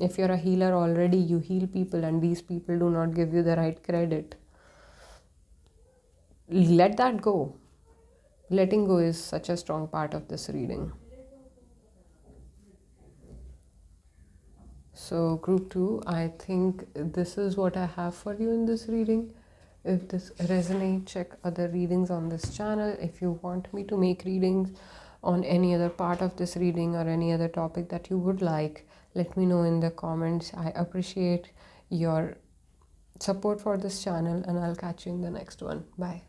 If you're a healer already, you heal people, and these people do not give you the right credit. Let that go. Letting go is such a strong part of this reading. So, group 2, I think this is what I have for you in this reading. If this resonates, check other readings on this channel. If you want me to make readings on any other part of this reading or any other topic that you would like, let me know in the comments. I appreciate your support for this channel, and I'll catch you in the next one. Bye.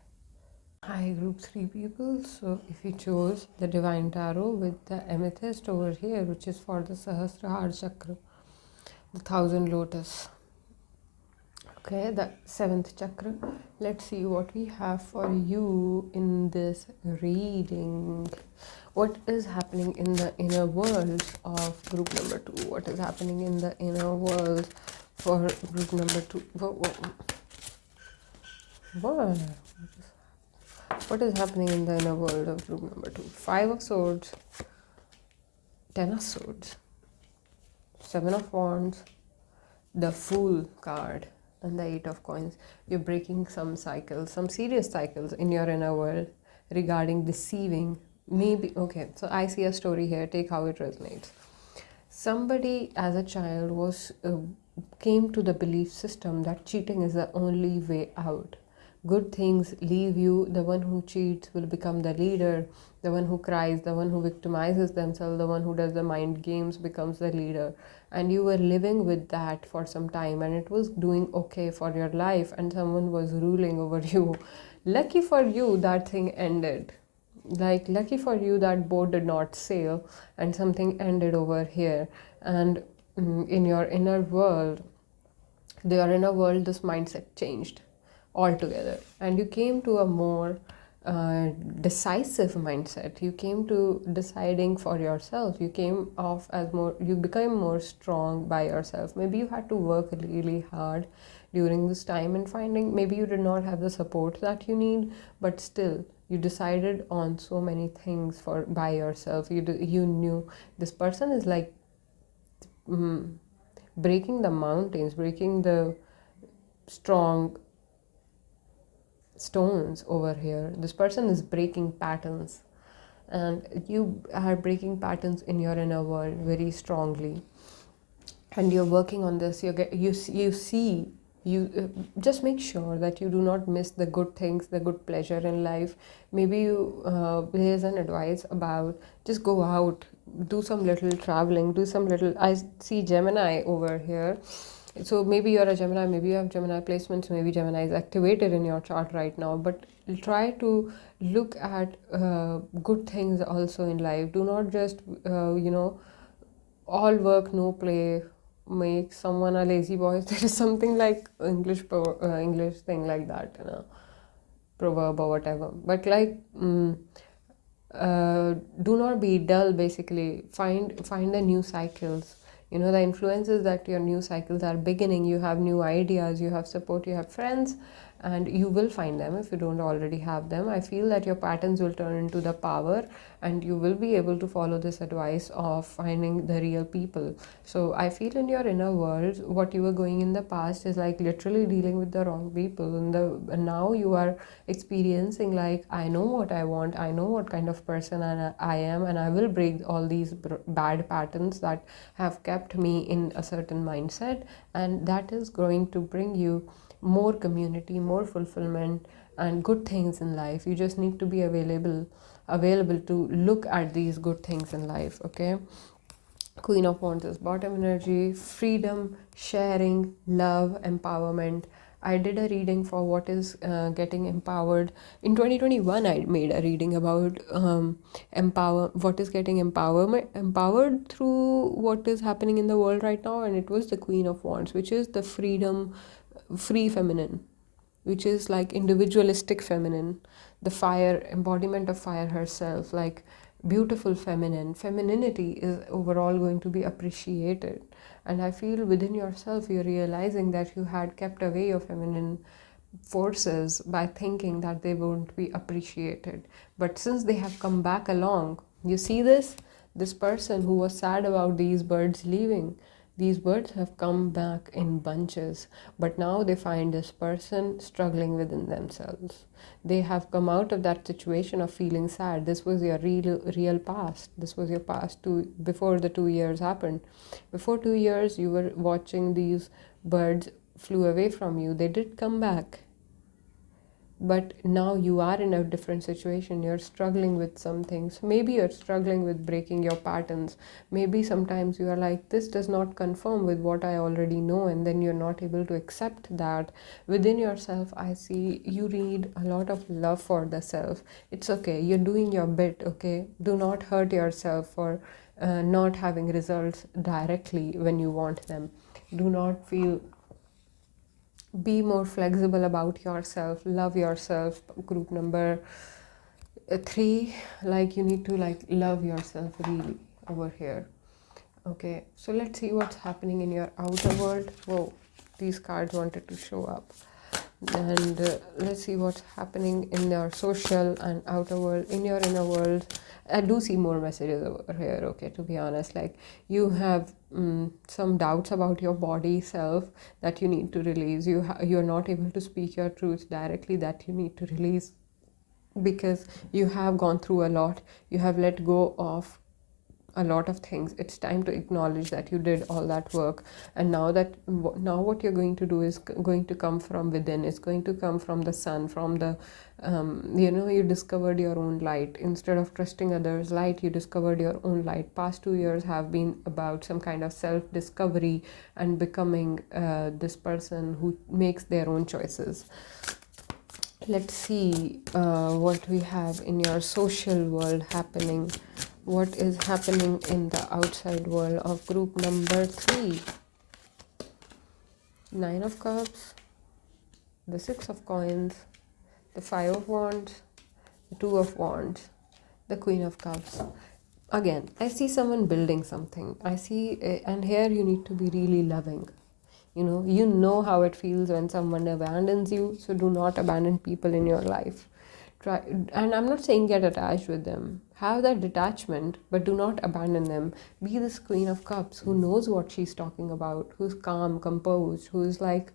Hi, group 3 people. So if you chose the Divine Tarot with the amethyst over here, which is for the Sahasrahar Chakra, the 1000 Lotus, okay, the 7th chakra, let's see what we have for you in this reading. What is happening in the inner world of group number 2? What is happening in the inner world for group number 2? What is happening in the inner world of group number 2? 5 of Swords, 10 of Swords, 7 of Wands, the Fool card, and the 8 of Coins. You're breaking some cycles, some serious cycles in your inner world regarding deceiving. Maybe, okay, so I see a story here. Take how it resonates. Somebody as a child came to the belief system that cheating is the only way out. Good things leave you. The one who cheats will become the leader. The one who cries, the one who victimizes themselves, the one who does the mind games becomes the leader. And you were living with that for some time, and it was doing okay for your life, and someone was ruling over you. Lucky for you, that thing ended. Like, lucky for you, that boat did not sail, and something ended over here. And in your inner world, this mindset changed altogether, and you came to a more decisive mindset. You came to deciding for yourself. You became more strong by yourself. Maybe you had to work really hard during this time and finding maybe you did not have the support that you need, but still You decided on so many things for by yourself. You knew this person is like, mm, breaking the mountains, breaking the strong stones over here. This person is breaking patterns, and you are breaking patterns in your inner world very strongly, and you're working on this. You see, you just make sure that you do not miss the good things, the good pleasure in life. Maybe here's an advice about, just go out, do some little traveling, do some little. I see Gemini over here, so maybe you're a Gemini, maybe you have Gemini placements, maybe Gemini is activated in your chart right now. But try to look at good things also in life. Do not just all work no play makes someone a lazy boy. There is something like English thing like that, proverb or whatever. But like, do not be dull. Basically, find the new cycles. The influences that your new cycles are beginning. You have new ideas, you have support, you have friends, and you will find them if you don't already have them. I feel that your patterns will turn into the power, and you will be able to follow this advice of finding the real people. So I feel in your inner world, what you were going in the past is like literally dealing with the wrong people, and now you are experiencing like, I know what I want, I know what kind of person I am, and I will break all these bad patterns that have kept me in a certain mindset, and that is going to bring you more community, more fulfillment, and good things in life. You just need to be available to look at these good things in life. Okay, Queen of Wands is bottom energy, freedom, sharing, love, empowerment. I did a reading for what is getting empowered. In 2021, I made a reading about what is getting empowered through what is happening in the world right now, and it was the Queen of Wands, which is the freedom, free feminine, which is like individualistic feminine, the fire, embodiment of fire herself, like beautiful feminine. Femininity is overall going to be appreciated. And I feel within yourself, you're realizing that you had kept away your feminine forces by thinking that they won't be appreciated. But since they have come back along, you see this person who was sad about these birds leaving, these birds have come back in bunches, but now they find this person struggling within themselves. They have come out of that situation of feeling sad. This was your real past. This was your past before the 2 years happened. Before 2 years, you were watching these birds flew away from you. They did come back, but now you are in a different situation. You're struggling with some things. Maybe you're struggling with breaking your patterns. Maybe sometimes you are like, this does not conform with what I already know, and then you're not able to accept that within yourself. I see you need a lot of love for the self. It's okay, you're doing your bit. Okay, do not hurt yourself for not having results directly when you want them. Do not feel, be more flexible about yourself, love yourself. Group number 3, like you need to like love yourself really over here. Okay, so let's see what's happening in your outer world. Whoa, these cards wanted to show up. And let's see what's happening in your social and outer world. In your inner world, I do see more messages over here. Okay, to be honest, like you have some doubts about your body self that you need to release. You're not able to speak your truth directly, that you need to release, because you have gone through a lot. You have let go of a lot of things. It's time to acknowledge that you did all that work, and now what you're going to do is going to come from within. It's going to come from the sun, from the you discovered your own light. Instead of trusting others' light, you discovered your own light. Past 2 years have been about some kind of self-discovery and becoming this person who makes their own choices. Let's see what we have in your social world happening. What is happening in the outside world of group number 3? 9 of Cups, the 6 of Coins, the 5 of Wands, the 2 of Wands, the Queen of Cups. Again, I see someone building something. I see, and here you need to be really loving. You know how it feels when someone abandons you, so do not abandon people in your life. Try, and I'm not saying get attached with them. Have that detachment, but do not abandon them. Be this Queen of Cups who knows what she's talking about, who's calm, composed, who's like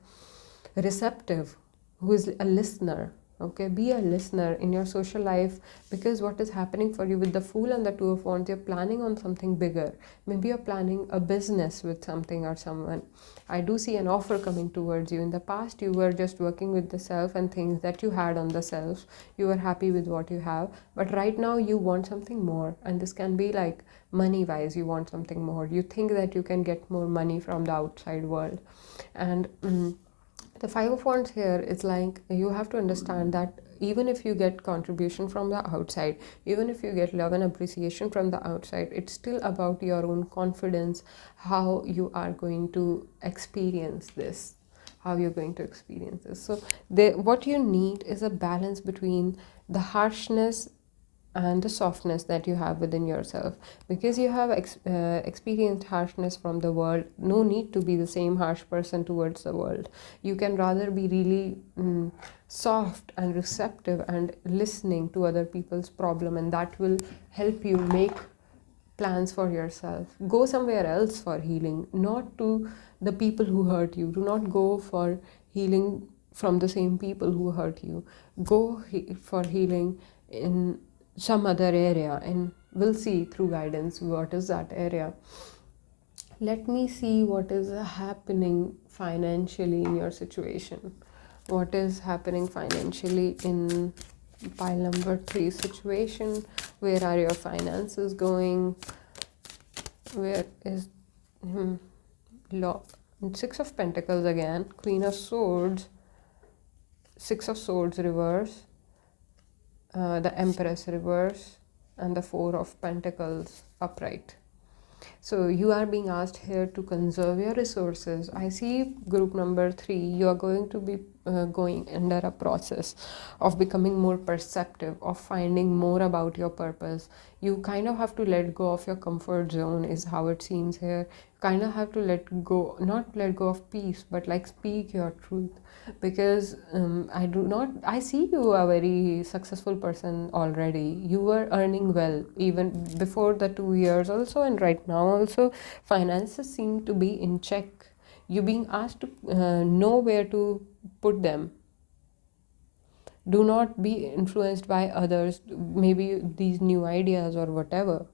receptive, who is a listener. Okay, be a listener in your social life, because what is happening for you with the Fool and the Two of Wands, you're planning on something bigger. Maybe you're planning a business with something or someone. I do see an offer coming towards you. In the past, you were just working with the self and things that you had on the self. You were happy with what you have, but right now you want something more, and this can be like money wise. You want something more. You think that you can get more money from the outside world, and the Five of Wands here is like you have to understand that even if you get contribution from the outside, even if you get love and appreciation from the outside, it's still about your own confidence, how you are going to experience this, how you're going to experience this. So what you need is a balance between the harshness and the softness that you have within yourself, because you have experienced harshness from the world. No need to be the same harsh person towards the world. You can rather be really soft and receptive and listening to other people's problem, and that will help you make plans for yourself. Go somewhere else for healing, not to the people who hurt you. Do not go for healing from the same people who hurt you. Go for healing in some other area, and we'll see through guidance what is that area. Let me see what is happening financially in your situation. What is happening financially in pile number 3 situation? Where are your finances going? Where is law? 6 of Pentacles again, Queen of Swords, 6 of Swords reverse, the Empress reverse, and the 4 of Pentacles upright. So you are being asked here to conserve your resources. I see group number 3, you are going to be going under a process of becoming more perceptive, of finding more about your purpose. You kind of have to let go of your comfort zone, is how it seems here. Kind of have to let go, not let go of peace, but like speak your truth. Because I see you a very successful person already. You were earning well even before the 2 years also, and right now also finances seem to be in check. You being asked to know where to put them. Do not be influenced by others, maybe these new ideas or whatever.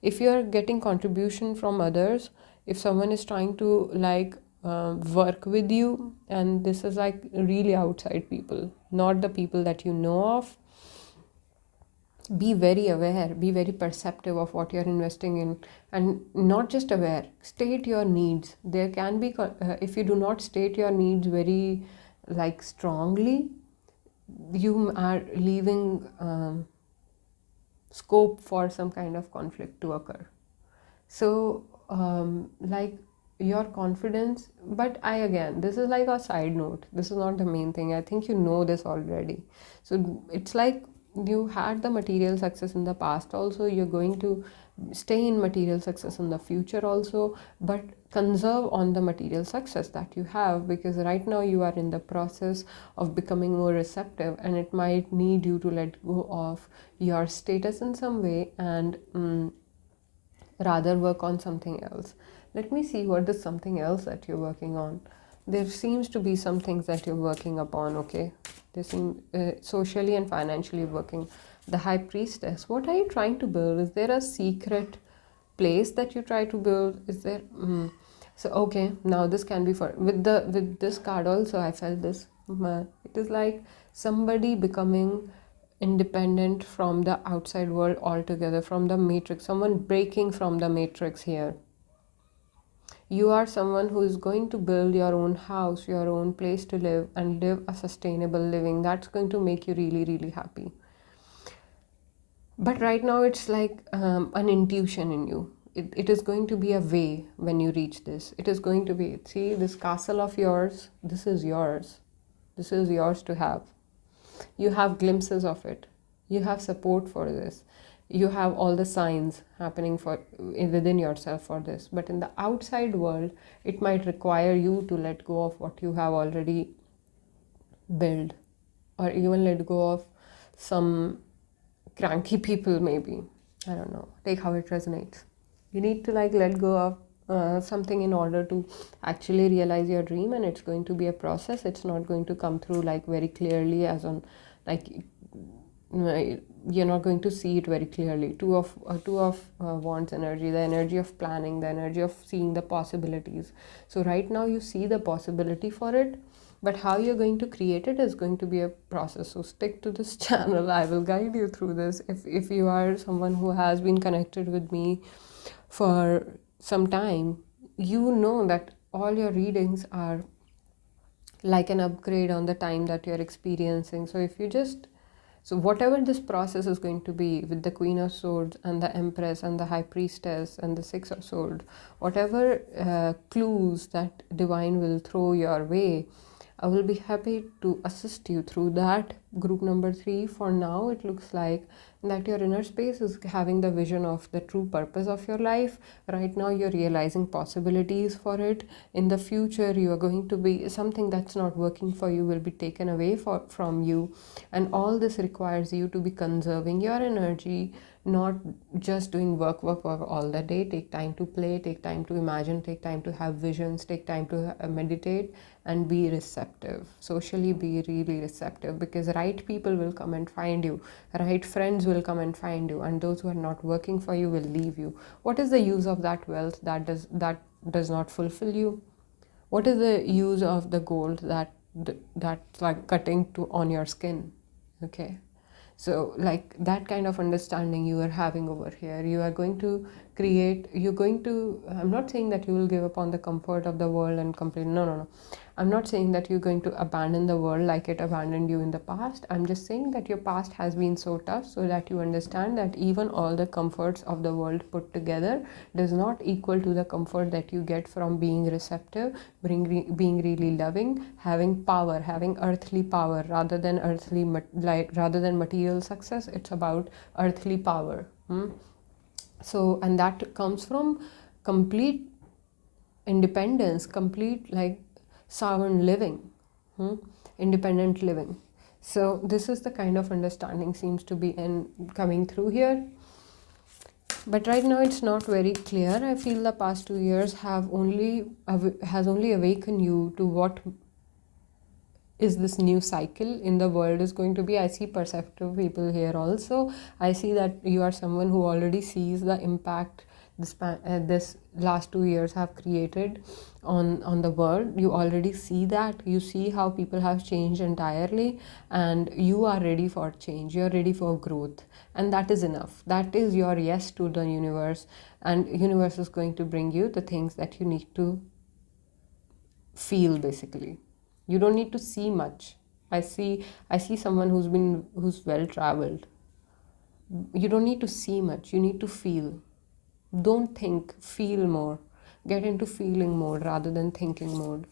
If you are getting contribution from others, if someone is trying to like work with you, and this is like really outside people, not the people that you know of, be very aware, be very perceptive of what you're investing in, and not just aware, state your needs. There can be if you do not state your needs very like strongly, you are leaving scope for some kind of conflict to occur. So like your confidence, but I again, this is like a side note, this is not the main thing. I think you know this already. So it's like you had the material success in the past also, you're going to stay in material success in the future also, but conserve on the material success that you have, because right now you are in the process of becoming more receptive, and it might need you to let go of your status in some way and rather work on something else. Let me see what is something else that you're working on. There seems to be some things that you're working upon. Okay, they seem socially and financially working. The High Priestess, what are you trying to build? Is there a secret place that you try to build? Is there so okay, now this can be for with this card also. I felt this. It is like somebody becoming independent from the outside world altogether, from the matrix, someone breaking from the matrix here. You are someone who is going to build your own house, your own place to live, and live a sustainable living. That's going to make you really, really happy. But right now it's like an intuition in you. It is going to be a way when you reach this. It is going to be, see, this castle of yours, this is yours. This is yours to have. You have glimpses of it. You have support for this. You have all the signs happening for within yourself for this. But in the outside world, it might require you to let go of what you have already built, or even let go of some cranky people, maybe. I don't know. Take how it resonates. You need to like let go of something in order to actually realize your dream, and it's going to be a process. It's not going to come through like very clearly as on like you're not going to see it very clearly. Two of wands energy, the energy of planning, the energy of seeing the possibilities. So right now you see the possibility for it, but how you're going to create it is going to be a process. So stick to this channel. I will guide you through this. If you are someone who has been connected with me for some time, you know that all your readings are like an upgrade on the time that you're experiencing. So if you just, so whatever this process is going to be with the Queen of Swords and the Empress and the High Priestess and the Six of Swords, whatever clues that divine will throw your way, I will be happy to assist you through that. Group number 3, for now, it looks like that your inner space is having the vision of the true purpose of your life. Right now, you're realizing possibilities for it. In the future, you are going to be, something that's not working for you will be taken away from you. And all this requires you to be conserving your energy, not just doing work all the day. Take time to play, take time to imagine, take time to have visions, take time to meditate, and be receptive. Socially, be really receptive, because right people will come and find you, right friends will come and find you, and those who are not working for you will leave you. What is the use of that wealth that does not fulfill you? What is the use of the gold that's like cutting to on your skin? Okay, so like that kind of understanding you are having over here. You are going to create, you're going to, I'm not saying that you will give up on the comfort of the world and complete, no. I'm not saying that you're going to abandon the world like it abandoned you in the past. I'm just saying that your past has been so tough, so that you understand that even all the comforts of the world put together does not equal to the comfort that you get from being receptive, being really loving, having power, having earthly power rather than rather than material success. It's about earthly power. So, and that comes from complete independence, complete like sovereign living, independent living. So this is the kind of understanding seems to be in coming through here. But right now it's not very clear. I feel the past 2 years has only awakened you to what is this new cycle in the world is going to be. I see perceptive people here also. I see that you are someone who already sees the impact this last 2 years have created on the world. You already see that. You see how people have changed entirely, and you are ready for change. You're ready for growth, and that is enough. That is your yes to the universe, and universe is going to bring you the things that you need to feel. Basically, you don't need to see much. I see someone who's well traveled. You don't need to see much, you need to feel. Don't think, feel more. Get into feeling mode rather than thinking mode.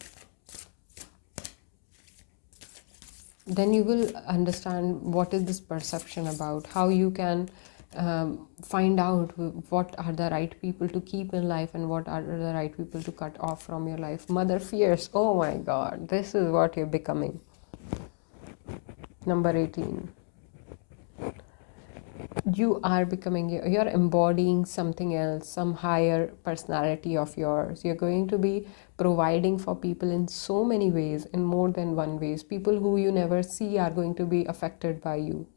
Then you will understand what is this perception about, how you can find out what are the right people to keep in life and what are the right people to cut off from your life. Mother fears, oh my god, this is what you're becoming. Number 18. You are becoming, you're embodying something else, some higher personality of yours. You're going to be providing for people in so many ways, in more than one ways. People who you never see are going to be affected by you.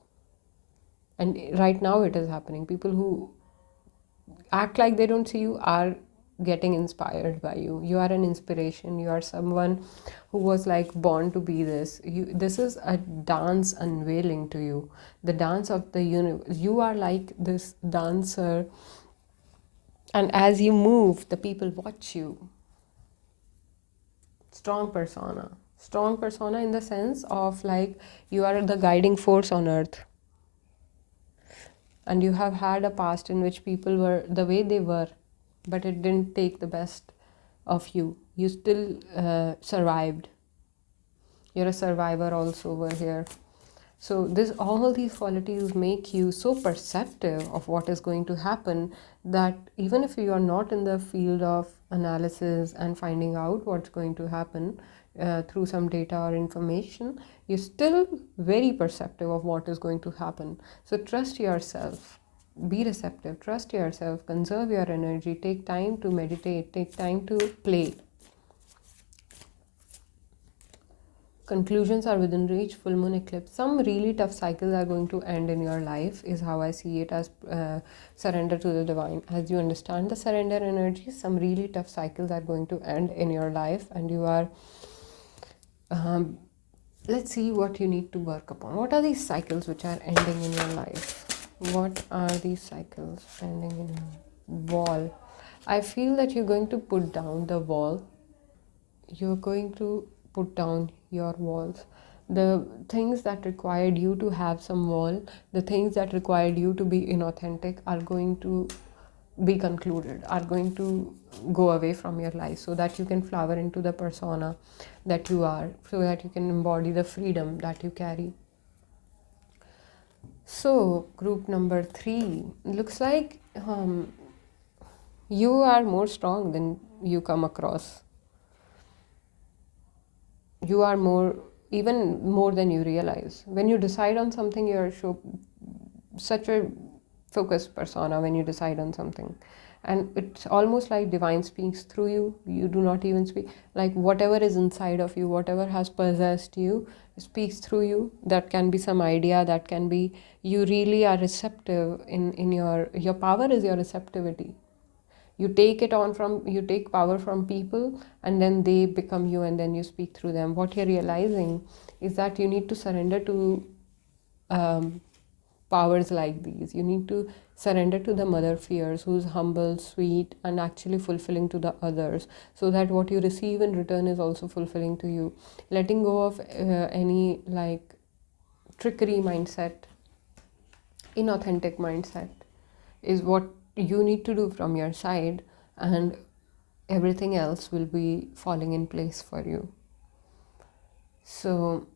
And right now it is happening. People who act like they don't see you are getting inspired by you. You are an inspiration. You are someone who was like born to be this. This is a dance unveiling to you, the dance of the universe. You are like this dancer, and as you move, the people watch you. Strong persona in the sense of like you are the guiding force on earth, and you have had a past in which people were the way they were, but it didn't take the best of you. You still survived. You're a survivor also over here. So all these qualities make you so perceptive of what is going to happen, that even if you are not in the field of analysis and finding out what's going to happen, through some data or information, you're still very perceptive of what is going to happen. So trust yourself, be receptive, trust yourself, conserve your energy, take time to meditate, take time to play. Conclusions are within reach. Full moon eclipse, some really tough cycles are going to end in your life, is how I see it, as surrender to the divine. As you understand the surrender energy, some really tough cycles are going to end in your life, and you are um, let's see what you need to work upon. What are these cycles which are ending in your life? What are these cycles ending in your wall? I feel that you're going to put down the wall. You're going to put down your walls. The things that required you to have some wall, the things that required you to be inauthentic, are going to be concluded, are going to go away from your life, so that you can flower into the persona that you are, so that you can embody the freedom that you carry. So, group number 3 looks like you are more strong than you come across. You are more, even more than you realize. When you decide on something, you're such a focused persona when you decide on something, and it's almost like divine speaks through you. You do not even speak, like whatever is inside of you, whatever has possessed you, speaks through you. That can be some idea, that can be, you really are receptive in your power is your receptivity. You take it on from, you take power from people, and then they become you, and then you speak through them. What you're realizing is that you need to surrender to um, powers like these. You need to surrender to the mother fears, who's humble, sweet, and actually fulfilling to the others, so that what you receive in return is also fulfilling to you. Letting go of any like trickery mindset, inauthentic mindset, is what you need to do from your side, and everything else will be falling in place for you. So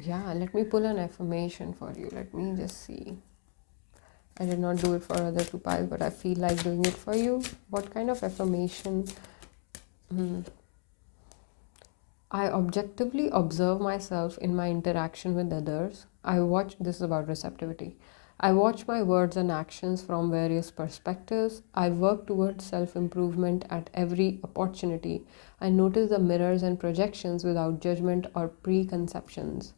yeah, let me pull an affirmation for you. Let me just see. I did not do it for other two piles, but I feel like doing it for you. What kind of affirmation? I objectively observe myself in my interaction with others. I watch, this is about receptivity. I watch my words and actions from various perspectives. I work towards self improvement at every opportunity. I notice the mirrors and projections without judgment or preconceptions.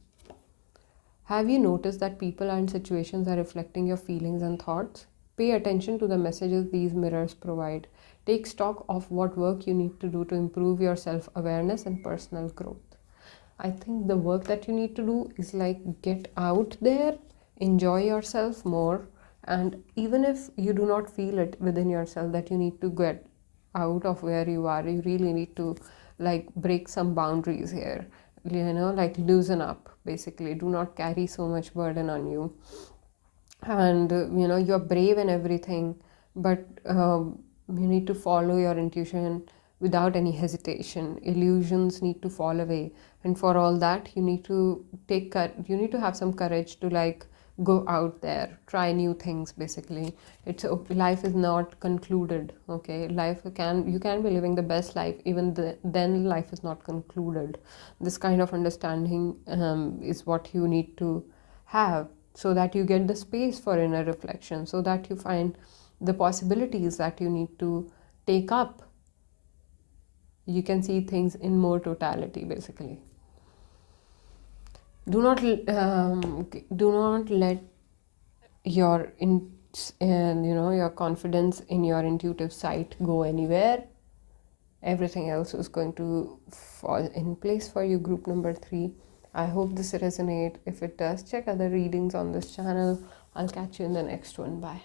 Have you noticed that people and situations are reflecting your feelings and thoughts? Pay attention to the messages these mirrors provide. Take stock of what work you need to do to improve your self awareness and personal growth. I think the work that you need to do is like get out there, enjoy yourself more, and even if you do not feel it within yourself that you need to get out of where you are, you really need to like break some boundaries here, like loosen up basically. Do not carry so much burden on you, and you're brave and everything, but you need to follow your intuition without any hesitation. Illusions need to fall away, and for all that you need to you need to have some courage to like go out there, try new things basically. It's life is not concluded, okay? You can be living the best life, even then life is not concluded. This kind of understanding is what you need to have, so that you get the space for inner reflection, so that you find the possibilities that you need to take up. You can see things in more totality basically. Do not let your your confidence in your intuitive sight go anywhere. Everything else is going to fall in place for you. Group number 3, I hope this resonates. If it does, check other readings on this channel. I'll catch you in the next one. Bye.